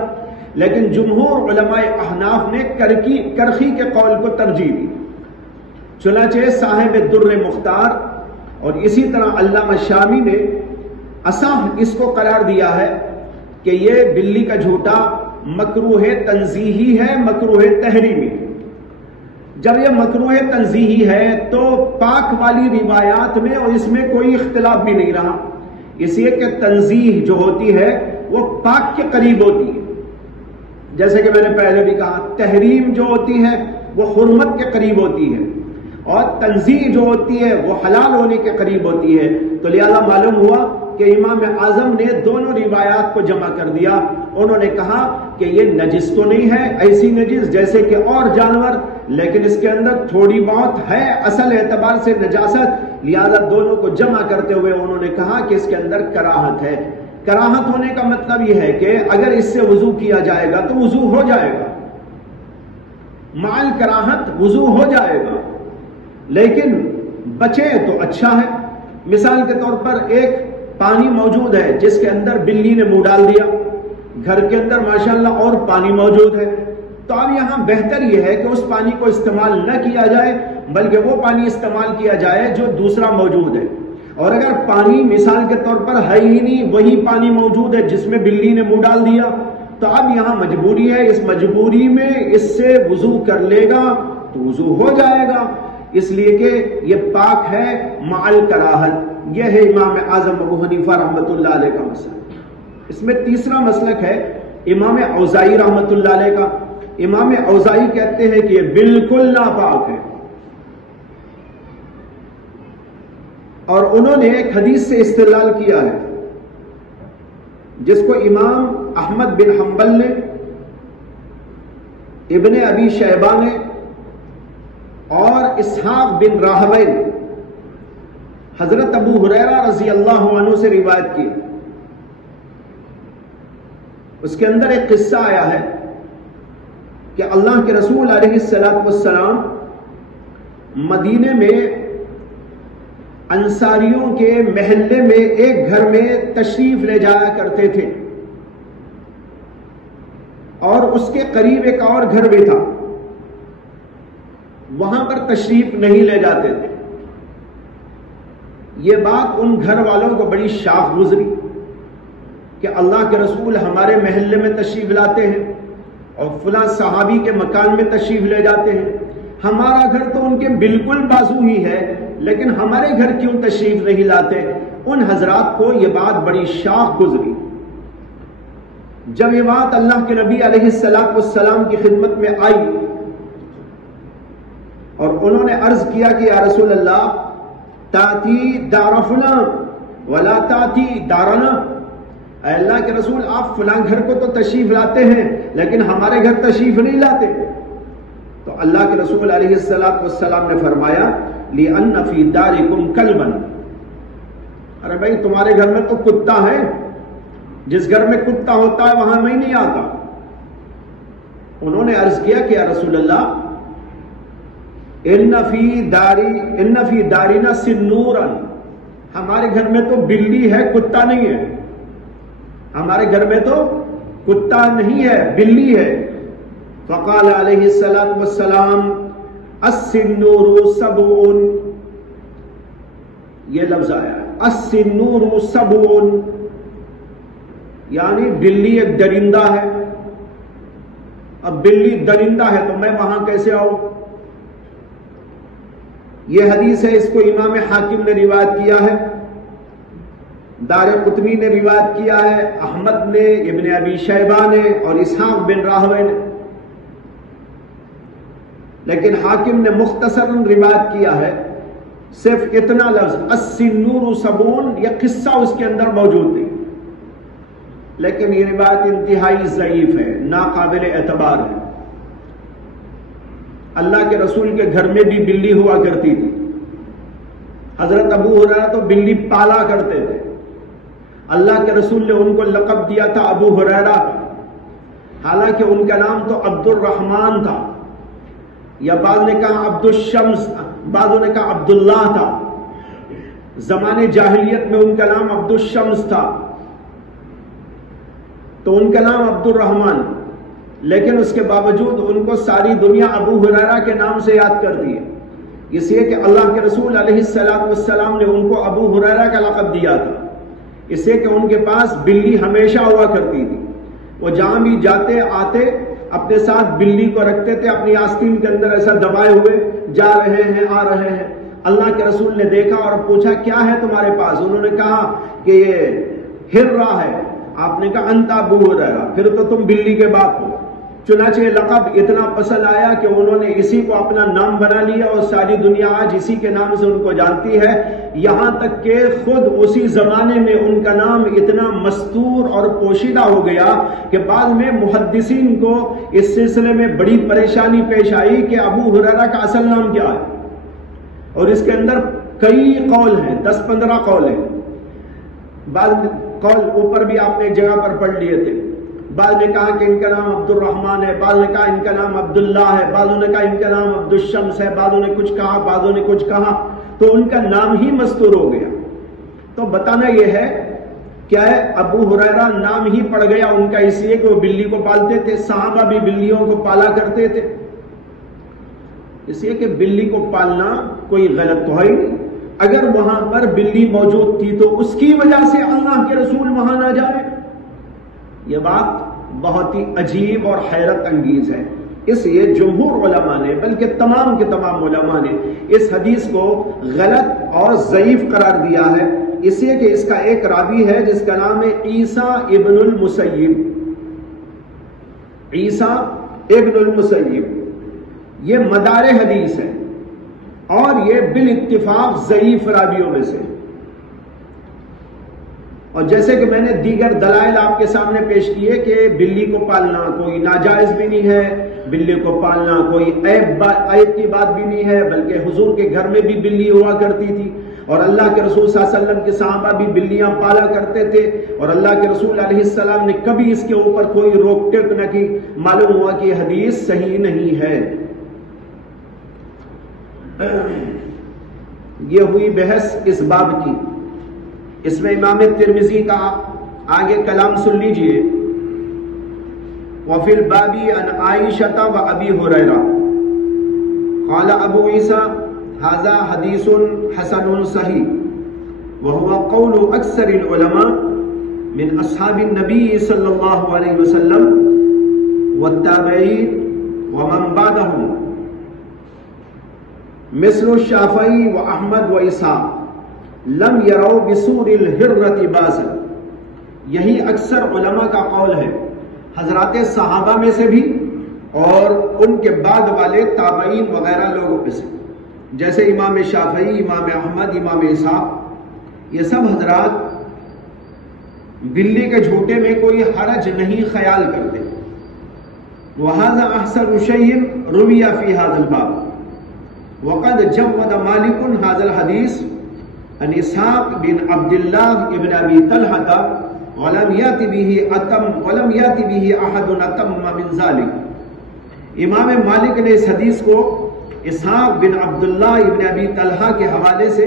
لیکن جمہور علماء احناف نے کرخی کے قول کو ترجیح دی. چنانچہ صاحب در مختار اور اسی طرح علامہ شامی نے اصح اس کو قرار دیا ہے کہ یہ بلی کا جھوٹا مکروہ تنزیہی ہے، مکروہ تحریمی. جب یہ مکروہ تنزیہی ہے تو پاک والی روایات میں اور اس میں کوئی اختلاف بھی نہیں رہا، اس لیے کہ تنزیہ جو ہوتی ہے وہ پاک کے قریب ہوتی ہے. جیسے کہ میں نے پہلے بھی کہا تحریم جو ہوتی ہے وہ حرمت کے قریب ہوتی ہے اور تنزیہ جو ہوتی ہے وہ حلال ہونے کے قریب ہوتی ہے. تو لہذا معلوم ہوا کہ امام اعظم نے دونوں روایات کو جمع کر دیا. انہوں نے کہا کہ یہ نجس تو نہیں ہے ایسی نجس جیسے کہ اور جانور، لیکن اس کے اندر تھوڑی بہت ہے اصل اعتبار سے نجاست، لہذا دونوں کو جمع کرتے ہوئے انہوں نے کہا کہ اس کے اندر کراہت ہے. کراہت ہونے کا مطلب یہ ہے کہ اگر اس سے وضو کیا جائے گا تو وضو ہو جائے گا، مال کراہت وضو ہو جائے گا، لیکن بچے تو اچھا ہے. مثال کے طور پر ایک پانی موجود ہے جس کے اندر بلی نے منہ ڈال دیا، گھر کے اندر ماشاءاللہ اور پانی موجود ہے، تو اب یہاں بہتر یہ ہے کہ اس پانی کو استعمال نہ کیا جائے بلکہ وہ پانی استعمال کیا جائے جو دوسرا موجود ہے. اور اگر پانی مثال کے طور پر ہے ہی نہیں، وہی پانی موجود ہے جس میں بلی نے منہ ڈال دیا، تو اب یہاں مجبوری ہے، اس مجبوری میں اس سے وضو کر لے گا تو وضو ہو جائے گا، اس لیے کہ یہ پاک ہے مع الکراہت. یہ ہے امام اعظم ابو حنیفہ رحمۃ اللہ علیہ کا مسئلہ. اس میں تیسرا مسلک ہے امام اوزاعی رحمۃ اللہ علیہ کا. امام اوزاعی کہتے ہیں کہ یہ بالکل ناپاک ہے، اور انہوں نے ایک حدیث سے استدلال کیا ہے جس کو امام احمد بن حنبل نے، ابن ابی شیبہ نے اور اسحاق بن راہوی نے حضرت ابو ہریرہ رضی اللہ عنہ سے روایت کی. اس کے اندر ایک قصہ آیا ہے کہ اللہ کے رسول علیہ الصلوۃ والسلام مدینے میں انصاریوں کے محلے میں ایک گھر میں تشریف لے جایا کرتے تھے، اور اس کے قریب ایک اور گھر بھی تھا، وہاں پر تشریف نہیں لے جاتے تھے. یہ بات ان گھر والوں کو بڑی شاخ گزری کہ اللہ کے رسول ہمارے محلے میں تشریف لاتے ہیں اور فلاں صحابی کے مکان میں تشریف لے جاتے ہیں، ہمارا گھر تو ان کے بالکل بازو ہی ہے، لیکن ہمارے گھر کیوں تشریف نہیں لاتے؟ ان حضرات کو یہ بات بڑی شاخ گزری. جب یہ بات اللہ کے نبی علیہ الصلوۃ والسلام کی خدمت میں آئی اور انہوں نے عرض کیا کہ یا رسول اللہ تاتی دار فلاں ولا تاتی دارنا، اے اللہ کے رسول آپ فلاں گھر کو تو تشریف لاتے ہیں لیکن ہمارے گھر تشریف نہیں لاتے. تو اللہ کے رسول علیہ الصلوۃ والسلام نے فرمایا لِأَنَّ فِي دَارِكُمْ كَلْبًا، ارے بھائی تمہارے گھر میں تو کتا ہے، جس گھر میں کتا ہوتا ہے وہاں میں نہیں آتا. انہوں نے عرض کیا کہ یا رسول اللہ ان فی دارنا سنورن، ہمارے گھر میں تو بلی ہے، کتا نہیں ہے، ہمارے گھر میں تو کتا نہیں ہے، بلی ہے۔ فقال علیہ الصلوۃ والسلام السنور سبع، یہ لفظ آیا ہے السنور سبع، یعنی بلی ایک درندہ ہے۔ اب بلی درندہ ہے تو میں وہاں کیسے آؤں؟ یہ حدیث ہے، اس کو امام حاکم نے روایت کیا ہے، دارقطنی نے روایت کیا ہے، احمد نے، ابن ابی شیبہ نے اور اسحاق بن راہوے نے، لیکن حاکم نے مختصراً روایت کیا ہے صرف اتنا لفظ السنور سبعون، یہ قصہ اس کے اندر موجود نہیں، لیکن یہ روایت انتہائی ضعیف ہے، ناقابل اعتبار ہے۔ اللہ کے رسول کے گھر میں بھی بلی ہوا کرتی تھی، حضرت ابو ہریرہ تو بلی پالا کرتے تھے، اللہ کے رسول نے ان کو لقب دیا تھا ابو ہریرہ، حالانکہ ان کا نام تو عبد الرحمن تھا، یا بعض نے کہا عبد الشمس، بعضوں نے کہا عبداللہ تھا، زمانے جاہلیت میں ان کا نام عبد الشمس تھا، تو ان کا نام عبد الرحمن، لیکن اس کے باوجود ان کو ساری دنیا ابو ہریرہ کے نام سے یاد کرتی ہے، اس لیے کہ اللہ کے رسول علیہ الصلوۃ والسلام نے ان کو ابو ہریرہ کا لقب دیا تھا، اس لیے کہ ان کے پاس بلی ہمیشہ ہوا کرتی تھی، وہ جہاں بھی جاتے آتے اپنے ساتھ بلی کو رکھتے تھے، اپنی آستین کے اندر ایسا دبائے ہوئے جا رہے ہیں آ رہے ہیں۔ اللہ کے رسول نے دیکھا اور پوچھا کیا ہے تمہارے پاس؟ انہوں نے کہا کہ یہ ہرہ ہے۔ آپ نے کہا انت ابو ہریرہ، پھر تو تم بلی کے باپ ہو۔ چنانچہ لقب اتنا پسند آیا کہ انہوں نے اسی کو اپنا نام بنا لیا اور ساری دنیا آج اسی کے نام سے ان کو جانتی ہے، یہاں تک کہ خود اسی زمانے میں ان کا نام اتنا مستور اور پوشیدہ ہو گیا کہ بعد میں محدثین کو اس سلسلے میں بڑی پریشانی پیش آئی کہ ابو ہریرہ کا اصل نام کیا ہے، اور اس کے اندر کئی قول ہیں، 10-15 قول ہیں، بعض قول اوپر بھی آپ نے ایک جگہ پر پڑھ لیے تھے، بعض نے کہا کہ ان کا نام عبد الرحمن ہے، بعض نے کہا ان کا نام عبداللہ ہے، بعضوں نے کہا ان کا نام عبد الشمس ہے، بعضوں نے کچھ کہا، بعضوں نے کچھ کہا، تو ان کا نام ہی مستور ہو گیا۔ تو بتانا یہ ہے کہ ابو ہریرہ نام ہی پڑ گیا ان کا اس لیے کہ وہ بلی کو پالتے تھے، صحابہ بھی بلیوں کو پالا کرتے تھے، اس لیے کہ بلی کو پالنا کوئی غلط تو ہے نہیں، اگر وہاں پر بلی موجود تھی تو اس کی وجہ سے اللہ کے رسول وہاں نہ جائے، یہ بات بہت ہی عجیب اور حیرت انگیز ہے۔ اس لیے جمہور علماء نے، بلکہ تمام کے تمام علماء نے اس حدیث کو غلط اور ضعیف قرار دیا ہے، اس لیے کہ اس کا ایک راوی ہے جس کا نام ہے عیسیٰ ابن المسیب، عیسیٰ ابن المسیب، یہ مدار حدیث ہے اور یہ بالاتفاق ضعیف راویوں میں سے، اور جیسے کہ میں نے دیگر دلائل آپ کے سامنے پیش کیے کہ بلی کو پالنا کوئی ناجائز بھی نہیں ہے، بلی کو پالنا کوئی عیب کی بات بھی نہیں ہے، بلکہ حضور کے گھر میں بھی بلی ہوا کرتی تھی، اور اللہ کے رسول صلی اللہ علیہ وسلم کے صحابہ بھی بلیاں پالا کرتے تھے، اور اللہ کے رسول علیہ السلام نے کبھی اس کے اوپر کوئی روک ٹوک نہ کی، معلوم ہوا کہ یہ حدیث صحیح نہیں ہے۔ یہ ہوئی بحث اس باب کی۔ اس میں امام ترمذی کا آگے کلام سن لیجئے، وفی البابی عن عائشہ و ابی ہریرہ قال ابو عیسیٰ ھذا حدیث حسن صحیح وهو قول اکثر العلماء من اصحاب النبی صلی اللہ علیہ وسلم والتابعین ومن بعدهم مثل الشافعی و احمد و اسحاق لم یرو بسور الحرۃ باسا، یہی اکثر علماء کا قول ہے، حضرات صحابہ میں سے بھی اور ان کے بعد والے تابعین وغیرہ لوگوں میں سے، جیسے امام شافعی، امام احمد، امام اسحاق، یہ سب حضرات بلی کے جھوٹے میں کوئی حرج نہیں خیال کرتے۔ وَهَذَا أَحْسَنُ شَيْءٍ رُوِيَ فِي هَذَا الْبَابِ وَقَدْ جَوَّدَ مَالِكٌ هَذَا الْحَدِيث عن اسحاق بن عبد اللہ ابن ابی طلحہ ولم یأت به احد اتم من ذلك۔ امام مالک نے اس حدیث کو اسحاق بن عبداللہ ابن ابی طلحہ کے حوالے سے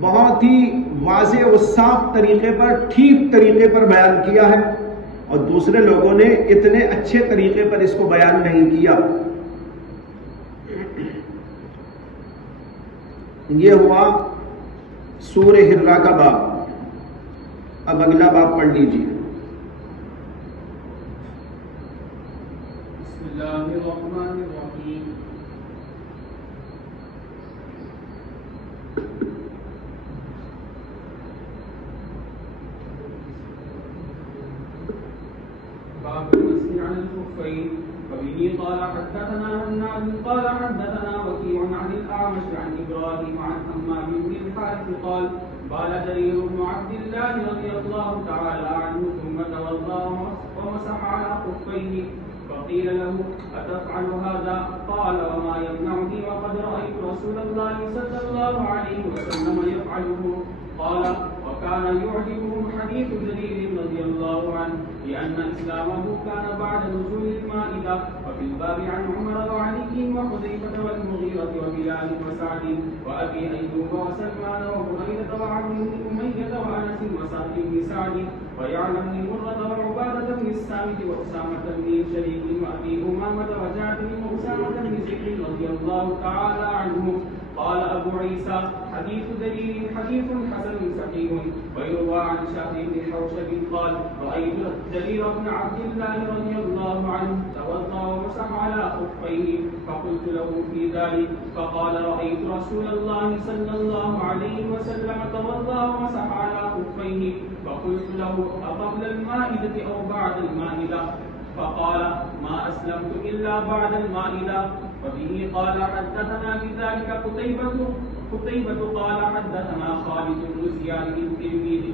بہت ہی واضح اور صاف طریقے پر، ٹھیک طریقے پر بیان کیا ہے، اور دوسرے لوگوں نے اتنے اچھے طریقے پر اس کو بیان نہیں کیا۔ یہ ہوا سورہ ہرہ کا باب۔ اب اگلا باب پڑھ لیجیے۔ بسم اللہ الرحمن الرحیم۔ باب المسح عن الخفين، وبه قال حدثنا هناد قال حدثنا وكيع عن الأعمش عن إبراهيم عن حمام بن الحارث قال قال جرير بن عبد الله رضي الله تعالى عنه ثم توضأ ومسح على خفيه، فقيل له أتفعل هذا؟ قال وما يمنعني وقد رأيت رسول الله صلى الله عليه وسلم يفعله. قال وكان يعجبهم حديث جرير رضي الله عنه لأن إسلامه كان بعد نزول المائدة. وفي الباب عن عمر وعلي وحذيفة والمغيرة وبلال وسعد وأبي أيوب وسلمان وبريدة وعمرو بن أمية وأنس وسعد بن سعد ويعلى بن مرة وعبادة بن الصامت وأسامة بن شريك وأبي أمامة وجعد بن أسامة بن زيد رضي الله تعالى عنهم. قال أبو عيسى حديث جرير حديث حسن صحيح. ويروى عن شهر بن حوشب قال رأيت جرير بن عبد الله رضي الله عنه توضأ ومسح على خفيه، فقلت له في ذلك فقال رأيت رسول الله صلى الله عليه وسلم توضأ ومسح على خفيه، فقلت له أقبل المائدة أو بعد المائدة؟ فقال ما أسلمت إلا بعد المائدة. وبه قال حدثنا بذلك قتيبة قال حدثنا خالد بن زياد الترمذي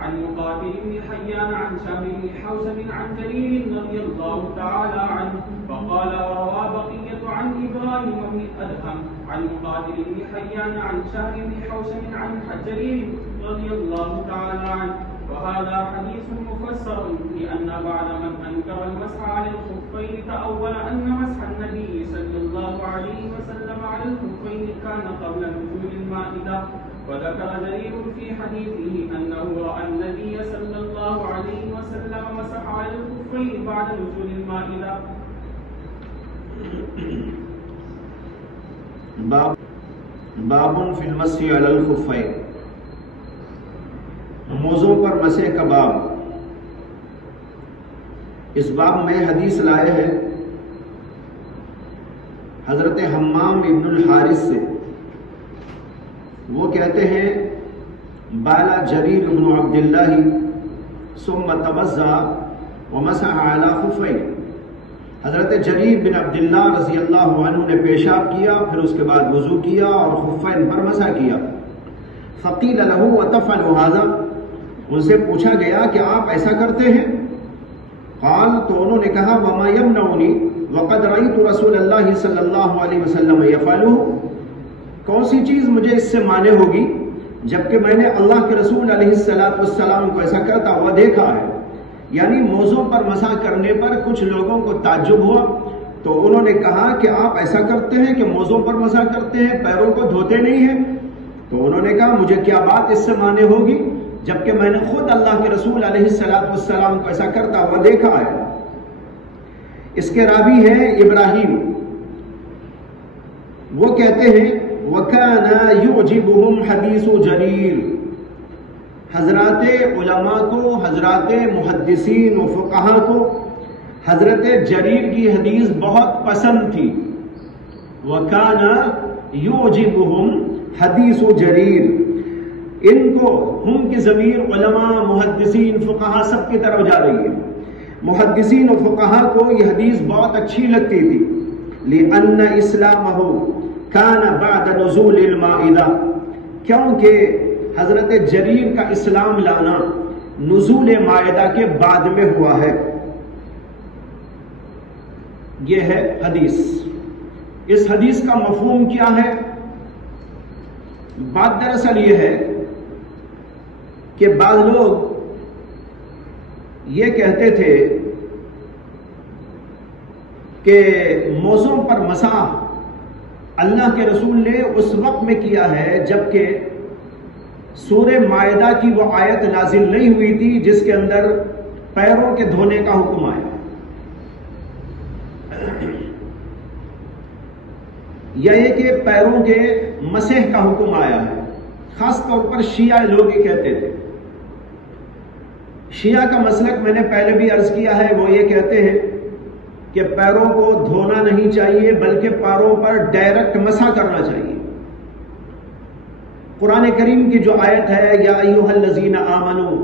عن مقاتل بن حيان عن شهر بن حوشب عن جرير رضي الله تعالى عنه. فقال وروى بقية عن إبراهيم بن أدهم عن مقاتل بن حيان عن شهر بن حوشب عن جرير رضي الله تعالى عنه. وهذا حديث مفسر لأن بعد من أنكر المسح على الخفين تأول أن مسح النبي صلى الله عليه وسلم على الخفين كان قبل نزول المائدة. وذكر جرير في حديثه أنه رأى النبي صلى الله عليه وسلم مسح على الخفين بعد نزول المائدة. باب فی المسح علی الخفین، موزوں پر مسح کا باب۔ اس باب میں حدیث لائے ہیں حضرت حمام ابن الحارث سے۔ وہ کہتے ہیں بالا جریر بن عبداللہ ثم توضأ ومسح علی خفین، حضرت جریر بن عبداللہ رضی اللہ عنہ نے پیشاب کیا، پھر اس کے بعد وضو کیا اور خفین پر مسح کیا۔ فقیل له وتفعل هذا، ان سے پوچھا گیا کہ آپ ایسا کرتے ہیں؟ قال، تو انہوں نے کہا وما یمنعنی وقد رأیت رسول اللہ صلی اللہ علیہ وسلم یفعلہ، کون سی چیز مجھے اس سے مانع ہوگی جبکہ میں نے اللہ کے رسول علیہ السلام کو ایسا کرتا ہوا دیکھا ہے۔ یعنی موزوں پر مسح کرنے پر کچھ لوگوں کو تعجب ہوا، تو انہوں نے کہا کہ آپ ایسا کرتے ہیں کہ موزوں پر مسح کرتے ہیں، پیروں کو دھوتے نہیں ہیں؟ تو انہوں نے کہا مجھے کیا بات اس سے مانع ہوگی جبکہ میں نے خود اللہ کے رسول علیہ السلام کو ایسا کرتا ہوا دیکھا ہے۔ اس کے راوی ہیں ابراہیم، وہ کہتے ہیں وَكَانَ يُعْجِبُهُمْ حَدِيثُ جَرِيرٍ، حضرات علماء کو، حضرات محدثین و فقہا کو حضرت جریر کی حدیث بہت پسند تھی۔ وَكَانَ يُعْجِبُهُمْ حَدِيثُ جَرِيرٍ، ان کو ہم کی ضمیر علماء، محدثین، فقہا سب کی طرف جا رہی ہے۔ محدثین و فقہا کو یہ حدیث بہت اچھی لگتی تھی، لِأَنَّ إِسْلَامَهُ كَانَ بَعْدَ نُزُولِ الْمَائِدَةِ، کیونکہ حضرت جریر کا اسلام لانا نزول مائدہ کے بعد میں ہوا ہے۔ یہ ہے حدیث۔ اس حدیث کا مفہوم کیا ہے؟ بات دراصل یہ ہے کہ بعض لوگ یہ کہتے تھے کہ موزوں پر مسح اللہ کے رسول نے اس وقت میں کیا ہے جبکہ سورہ مائدہ کی وہ آیت نازل نہیں ہوئی تھی جس کے اندر پیروں کے دھونے کا حکم آیا، یا یہ کہ پیروں کے مسح کا حکم آیا ہے۔ خاص طور پر شیعہ لوگ یہ کہتے تھے، شیعہ کا مسلک میں نے پہلے بھی عرض کیا ہے، وہ یہ کہتے ہیں کہ پیروں کو دھونا نہیں چاہیے بلکہ پیروں پر ڈائریکٹ مسح کرنا چاہیے۔ قرآن کریم کی جو آیت ہے یا ایھا الذین آمنوا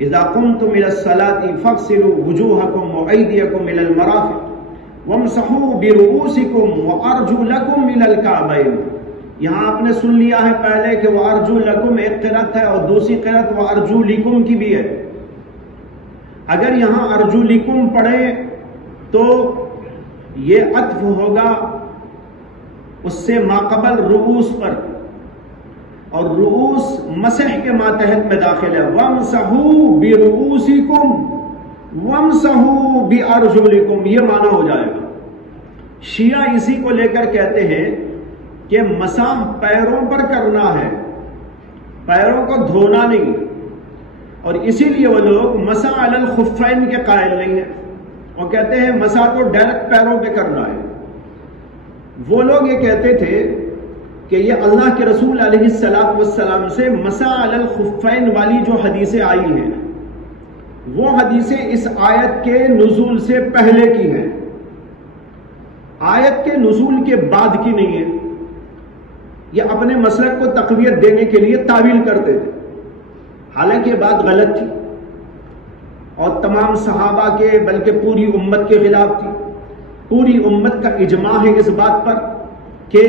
اذا قمتم الى الصلاة فاغسلوا وجوہکم وایدیکم الى المرافق وامسحوا برؤوسکم وارجلکم الى الکعبین۔ یہاں آپ نے سن لیا ہے پہلے کہ وارجلکم ایک قرأت ہے اور دوسری قرأت وارجلکم کی بھی ہے۔ اگر یہاں ارجلکم پڑھیں تو یہ عطف ہوگا اس سے ماقبل رؤوس پر، اور رؤوس مسح کے ماتحت میں داخل ہے۔ وَامْسَحُوا بِرُؤُوسِكُمْ وَامْسَحُوا بِأَرْجُلِكُمْ، یہ معنی ہو جائے گا۔ شیعہ اسی کو لے کر کہتے ہیں کہ مسح پیروں پر کرنا ہے، پیروں کو دھونا نہیں، اور اسی لیے وہ لوگ مسح علی الخفین کے قائل نہیں ہیں، وہ کہتے ہیں مسح کو ڈائریکٹ پیروں پہ کرنا ہے۔ وہ لوگ یہ کہتے تھے کہ یہ اللہ کے رسول علیہ السلام سے مسح علی الخفین والی جو حدیثیں آئی ہیں وہ حدیثیں اس آیت کے نزول سے پہلے کی ہیں، آیت کے نزول کے بعد کی نہیں ہے۔ یہ اپنے مسلک کو تقویت دینے کے لیے تعویل کرتے تھے، حالانکہ یہ بات غلط تھی اور تمام صحابہ کے بلکہ پوری امت کے خلاف تھی۔ پوری امت کا اجماع ہے اس بات پر کہ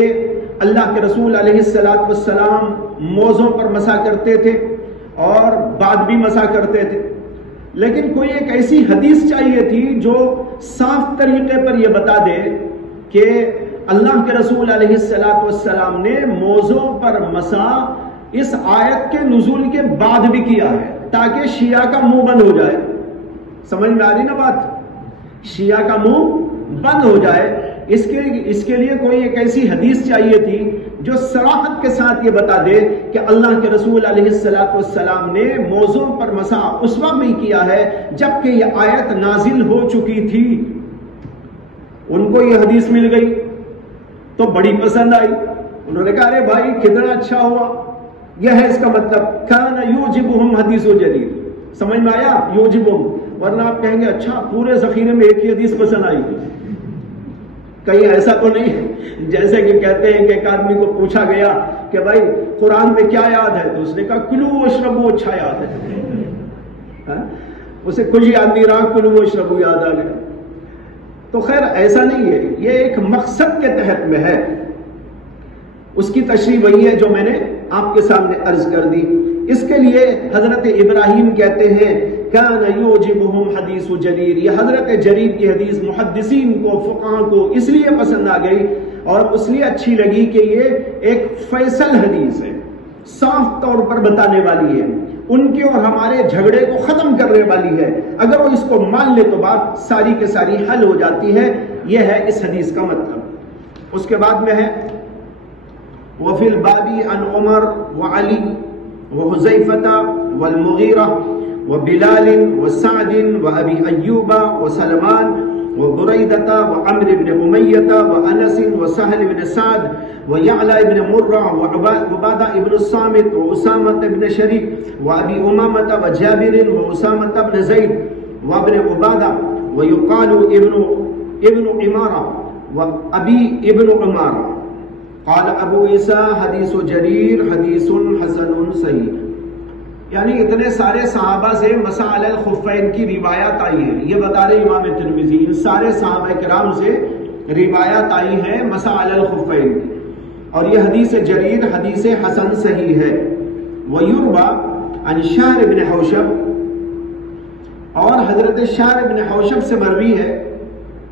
اللہ کے رسول علیہ السلام موزوں پر مسح کرتے تھے اور بعد بھی مسح کرتے تھے، لیکن کوئی ایک ایسی حدیث چاہیے تھی جو صاف طریقے پر یہ بتا دے کہ اللہ کے رسول علیہ السلام نے موزوں پر مسح اس آیت کے نزول کے بعد بھی کیا ہے، تاکہ شیعہ کا منہ بند ہو جائے۔ سمجھ میں آ رہی نا بات؟ شیعہ کا منہ بند ہو جائے، اس کے لیے کوئی ایک ایسی حدیث چاہیے تھی جو صراحت کے ساتھ یہ بتا دے کہ اللہ کے رسول علیہ السلام نے موزوں پر مسح اس وقت بھی کیا ہے جبکہ یہ آیت نازل ہو چکی تھی۔ ان کو یہ حدیث مل گئی تو بڑی پسند آئی، انہوں نے کہا ارے بھائی کتنا اچھا ہوا، یہ ہے اس کا مطلب کان یوجبہم حدیث جدید۔ سمجھ میں آیا؟ یوجبہم، ورنہ آپ کہیں گے اچھا پورے ذخیرے میں ایک ہی حدیث پسند آئی، کہیں ایسا تو نہیں جیسے کہ کہتے ہیں کہ ایک آدمی کو پوچھا گیا کہ بھائی قرآن میں کیا یاد ہے، تو اس نے کہا کلو واشربو اچھا یاد ہے، اسے کچھ یاد نہیں رہا، کلو واشربو یاد آ گیا۔ تو خیر ایسا نہیں ہے، یہ ایک مقصد کے تحت میں ہے، اس کی تشریح وہی ہے جو میں نے آپ کے سامنے عرض کر دی۔ اس کے لیے حضرت ابراہیم کہتے ہیں کان یوجبہم حدیث جریر، یہ حضرت جریر کی حدیث محدثین کو فقہاء کو اس لیے پسند آ گئی اور اس لیے اچھی لگی کہ یہ ایک فیصل حدیث ہے، صاف طور پر بتانے والی ہے، ان کے اور ہمارے جھگڑے کو ختم کرنے والی ہے، اگر وہ اس کو مان لے تو بات ساری کے ساری حل ہو جاتی ہے۔ یہ ہے اس حدیث کا مطلب۔ اس کے بعد میں ہے وفی البابی عن عمر وعلی وحذیفہ والمغیرہ وبلال وسعد وابی ایوب وسلمان وبریدہ وعمر بن امیہ وانس وسہل بن سعد ویعلى بن مرہ وعبادہ بن الصامت واسامہ بن شریک وابی امامہ وجابر واسامہ بن زید وابن عبادہ ویقال ابن عمارہ وابی ابن عمارہ۔ قال ابو عیسیٰ حدیث جریر حدیث حسن صحیح، یعنی اتنے سارے صحابہ سے مسح علی الخفین کی روایات آئی ہیں، یہ بتا رہے امام ترمذی، ان سارے صحابہ کرام سے روایات آئی ہیں مسح علی الخفین کی، اور یہ حدیث جریر حدیث حسن صحیح ہے۔ ویروی عن شہر بن حوشب، اور حضرت شہر بن حوشب سے مروی ہے،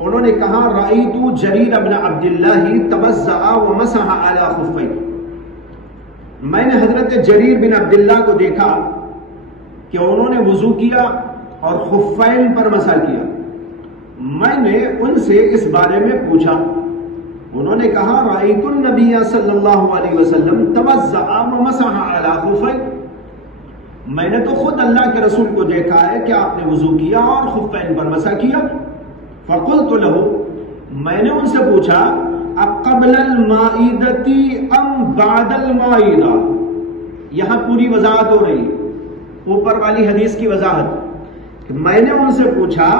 انہوں نے کہا رأیت جریر بن عبداللہ توضأ ومسح علی خفین، میں نے حضرت جریر بن عبداللہ کو دیکھا کہ انہوں نے وضو کیا اور خفین پر مسح کیا۔ میں نے ان سے اس بارے میں پوچھا، انہوں نے کہا رأیت النبی صلی اللہ علیہ وسلم توضأ ومسح علی خفین، میں نے تو خود اللہ کے رسول کو دیکھا ہے کہ آپ نے وضو کیا اور خفین پر مسح کیا۔ فقلت له، میں نے ان سے پوچھا اقبل المائدتی ام بعد المائدہ، یہاں پوری وضاحت ہو رہی ہے، اوپر والی حدیث کی وضاحت۔ میں نے ان سے پوچھا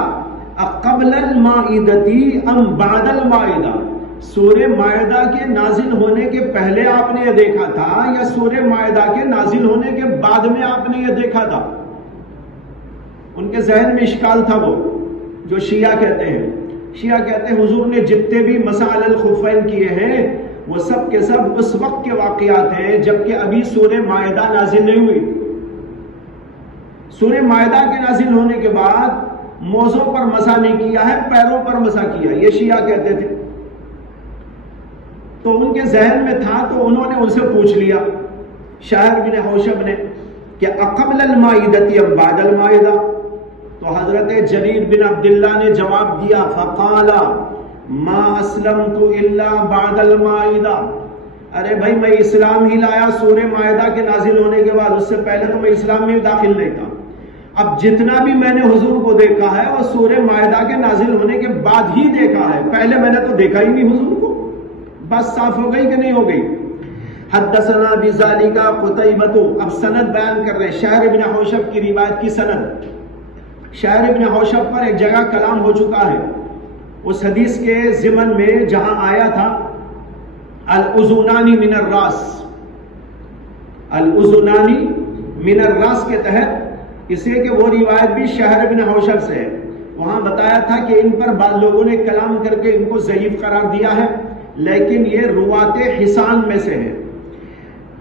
اقبل المائدتی ام بعد المائدہ، سورہ مائدہ کے نازل ہونے کے پہلے آپ نے یہ دیکھا تھا یا سورہ مائدہ کے نازل ہونے کے بعد میں آپ نے یہ دیکھا تھا؟ ان کے ذہن میں اشکال تھا وہ جو شیعہ کہتے ہیں۔ شیعہ کہتے ہیں حضور نے جتنے بھی مسح علی الخفین کیے ہیں وہ سب کے سب اس وقت کے واقعات ہیں جبکہ ابھی سورہ مائدہ نازل نہیں ہوئی۔ سورہ مائدہ کے نازل ہونے کے بعد موزوں پر مسح نہیں کیا ہے، پیروں پر مسح کیا، یہ شیعہ کہتے تھے۔ تو ان کے ذہن میں تھا تو انہوں نے ان سے پوچھ لیا شاعر بن حوشب نے کہ اقبل المائدتی ام بعد المائدہ، تو حضرت جریر بن عبداللہ نے جواب دیا فقال ما اسلمت الا بعد المائدہ، ارے بھائی میں اسلام ہی لایا سورہ مائدہ کے نازل ہونے کے بعد، اس سے پہلے تو میں اسلام میں داخل نہیں تھا۔ اب جتنا بھی میں نے حضور کو دیکھا ہے وہ سورہ مائدہ کے نازل ہونے کے بعد ہی دیکھا ہے، پہلے میں نے تو دیکھا ہی نہیں حضور کو۔ بس صاف ہو گئی کہ نہیں ہو گئی؟ حدثنا بذالک قتیبۃ، اب سند بیان کر رہے ہیں شاعر ابن حوشب کی روایت کی سند۔ شاعر ابن حوشب پر ایک جگہ کلام ہو چکا ہے اس حدیث کے ضمن میں جہاں آیا تھا الاذنان من الراس، الاذنان من الراس کے تحت اس لیے کہ وہ روایت بھی شاعر ابن حوشب سے ہے، وہاں بتایا تھا کہ ان پر بعض لوگوں نے کلام کر کے ان کو ضعیف قرار دیا ہے، لیکن یہ روات حسان میں سے ہے۔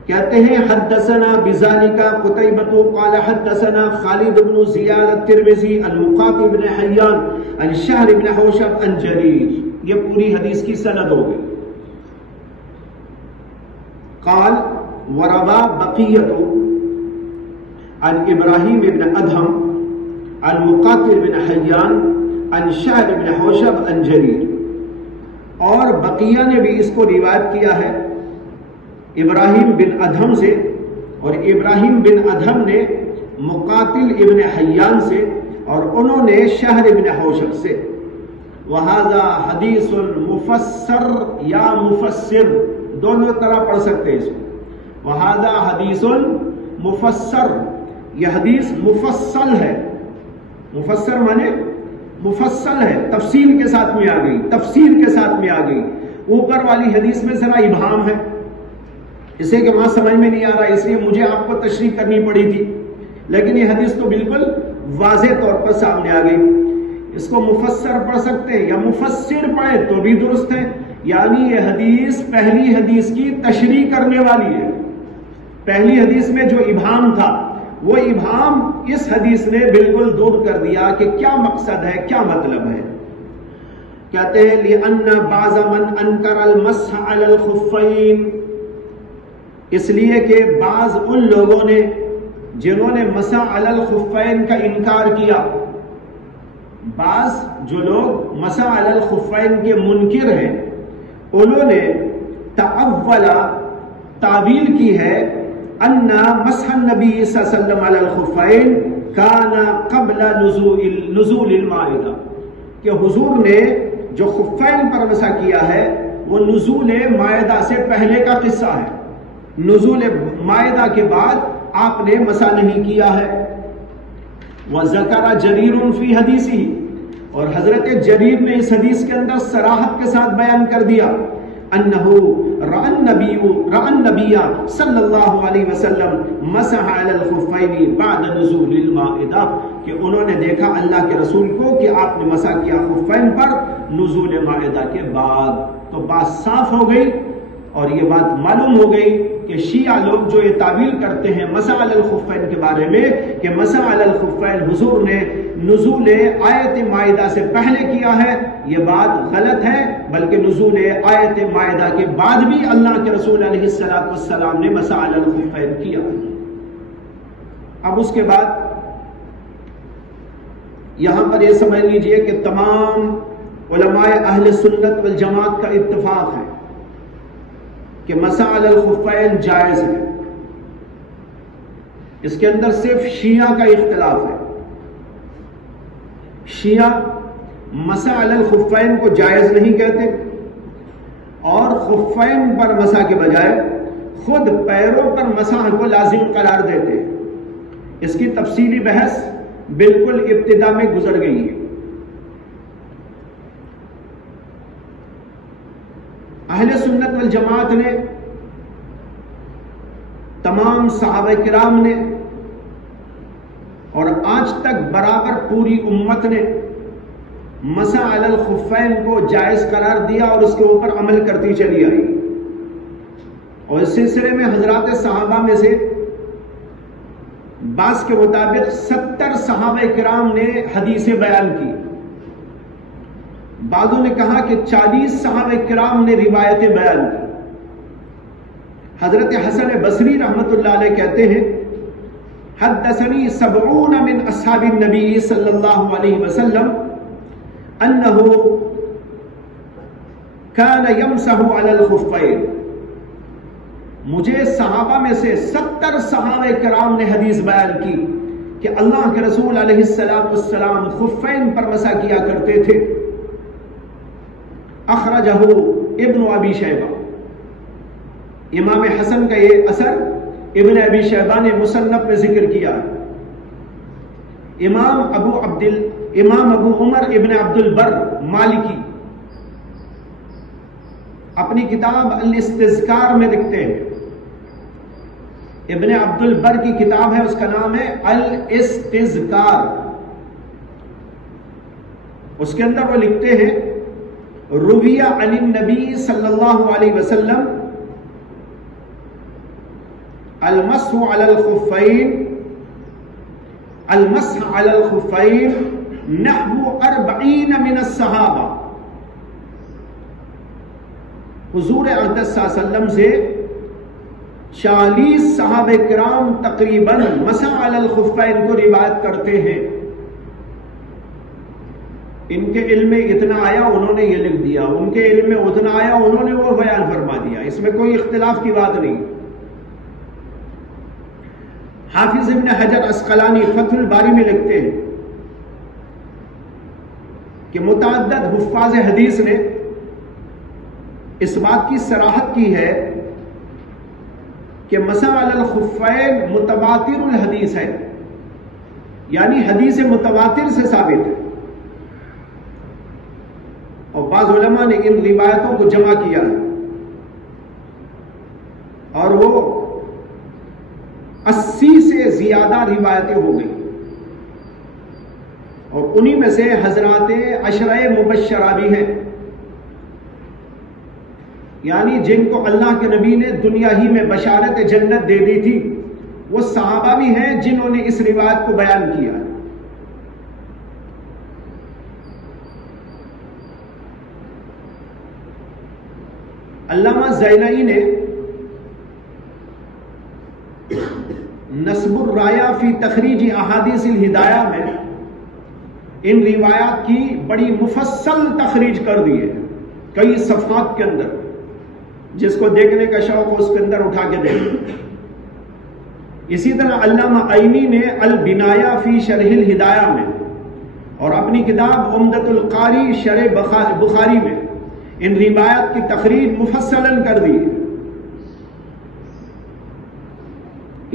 کہتے ہیں حدثنا بذالک قتیبۃ قال حدثنا خالد بن زیاد الترمذی عن مقاتل بن حیان عن شہر بن حوشب عن جریر، یہ پوری حدیث کی سند ہو گئی۔ قال وروا بقیۃ عن ابراہیم بن ادہم عن مقاتل بن حیان عن شہر بن حوشب عن جریر، اور بقیہ نے بھی اس کو روایت کیا ہے ابراہیم بن ادہم سے، اور ابراہیم بن ادہم نے مقاتل ابن حیان سے، اور انہوں نے شہر ابن حوشب سے۔ وہذا حدیث مفسر یا مفسر، دونوں طرح پڑھ سکتے ہیں اس کو۔ وہذا حدیث مفسر، یہ حدیث مفصل ہے، مفسر مانے مفصل ہے، تفصیل کے ساتھ میں آ گئی، تفسیر کے ساتھ میں آ گئی۔ اوپر والی حدیث میں ذرا ابہام ہے، اسے کہ وہاں سمجھ میں نہیں آ رہا، اس لیے مجھے آپ کو تشریح کرنی پڑی تھی، لیکن یہ حدیث تو بالکل واضح طور پر سامنے آ گئی۔ اس کو مفسر پڑھ سکتے ہیں یا مفسر پڑھے تو بھی درست ہے، یعنی یہ حدیث پہلی حدیث کی تشریح کرنے والی ہے۔ پہلی حدیث میں جو ابہام تھا وہ ابہام اس حدیث نے بالکل دور کر دیا کہ کیا مقصد ہے، کیا مطلب ہے۔ کہتے ہیں لِأَنَّ بَعْضَ مَنْ أَنْكَرَ الْمَسْحَ عَلَى الْخُفَّيْنِ، اس لیے کہ بعض ان لوگوں نے جنہوں نے مسح علی الخفین کا انکار کیا، بعض جو لوگ مسح علی الخفین کے منکر ہیں انہوں نے تعویل کی ہے ان مسح النبی صلی اللہ علیہ وسلم علی الخفین کان قبل نزول المائدہ، کہ حضور نے جو خفین پر مسح کیا ہے وہ نزول مائدہ سے پہلے کا قصہ ہے، نزول مائدہ کے بعد آپ نے مسح نہیں کیا ہے۔ وَذَكَرَ جَرِيرٌ فِي حَدِيثِهِ، اور حضرت جریر نے اس حدیث کے اندر صراحت کے ساتھ بیان کر دیا انہو رأى النبی صلی اللہ علیہ وسلم مسح علی الخفین بعد نزول المائدہ، کہ انہوں نے دیکھا اللہ کے رسول کو کہ آپ نے مسح کیا خفین پر نزول مائدہ کے بعد۔ تو بات صاف ہو گئی اور یہ بات معلوم ہو گئی کہ شیعہ لوگ جو یہ تعویل کرتے ہیں مسح علی الخفین کے بارے میں کہ مسح علی الخفین حضور نے نزول آیت مائدہ سے پہلے کیا ہے، یہ بات غلط ہے، بلکہ نزول آیت مائدہ کے بعد بھی اللہ کے رسول علیہ السلام نے مسح علی الخفین کیا۔ اب اس کے بعد یہاں پر یہ سمجھ لیجئے کہ تمام علماء اہل سنت والجماعت کا اتفاق ہے کہ مسح علی الخفین جائز ہے، اس کے اندر صرف شیعہ کا اختلاف ہے۔ شیعہ مسح علی الخفین کو جائز نہیں کہتے اور خفین پر مسح کے بجائے خود پیروں پر مسح کو لازم قرار دیتے ہیں۔ اس کی تفصیلی بحث بالکل ابتدا میں گزر گئی ہے۔ اہل سنت والجماعت نے، تمام صحابہ کرام نے اور آج تک برابر پوری امت نے مسح علی الخفین کو جائز قرار دیا اور اس کے اوپر عمل کرتی چلی آئی، اور اس سلسلے میں حضرات صحابہ میں سے بعض کے مطابق 70 صحابہ کرام نے حدیثیں بیان کی، بعضوں نے کہا کہ 40 صحابہ کرام نے روایتیں بیان کی۔ حضرت حسن بصری رحمت اللہ علیہ کہتے ہیں حدثنی 70 من اصحاب النبی صلی اللہ علیہ وسلم انہ کان یمسح علی الخفین، مجھے صحابہ میں سے 70 صحابہ کرام نے حدیث بیان کی کہ اللہ کے رسول علیہ السلام خفین پر مسح کیا کرتے تھے۔ اخرجہ ابن ابی شیبہ، امام حسن کا یہ اثر ابن ابی شیبہ نے مصنف میں ذکر کیا۔ امام ابو عمر ابن عبد البر مالکی اپنی کتاب الاستذکار میں لکھتے ہیں، ابن عبد البر کی کتاب ہے، اس کا نام ہے الاستذکار، اس کے اندر وہ لکھتے ہیں رویہ عن النبی صلی اللہ علیہ وسلم المسح علی الخفین نحو 40 من الصحابہ، حضور اقدس صلی اللہ علیہ وسلم سے 40 صحابہ کرام تقریباً مسح علی الخفین کو روایت کرتے ہیں۔ ان کے علم میں اتنا آیا انہوں نے یہ لکھ دیا، ان کے علم میں اتنا آیا انہوں نے وہ بیان فرما دیا، اس میں کوئی اختلاف کی بات نہیں۔ حافظ ابن حجر عسقلانی فتح الباری میں لکھتے ہیں کہ متعدد حفاظ حدیث نے اس بات کی صراحت کی ہے کہ مسح علی الخفین متواتر الحدیث ہے، یعنی حدیث متواتر سے ثابت ہے، اور بعض علماء نے ان روایتوں کو جمع کیا ہے اور وہ 80 سے زیادہ روایتیں ہو گئی، اور انہی میں سے حضرات عشرہ مبشرہ بھی ہیں، یعنی جن کو اللہ کے نبی نے دنیا ہی میں بشارت جنت دے دی تھی، وہ صحابہ بھی ہیں جنہوں نے اس روایت کو بیان کیا۔ علامہ زینئی نے نصب الرایہ فی تخریج احادیث الہدایہ میں ان روایات کی بڑی مفصل تخریج کر دی ہے، کئی صفحات کے اندر، جس کو دیکھنے کا شوق ہو اس کے اندر اٹھا کے دیکھیں۔ اسی طرح علامہ عینی نے البنایہ فی شرح الہدایہ میں اور اپنی کتاب عمدۃ القاری شرح بخاری میں ان روایات کی تخریج مفصلاً کر دی۔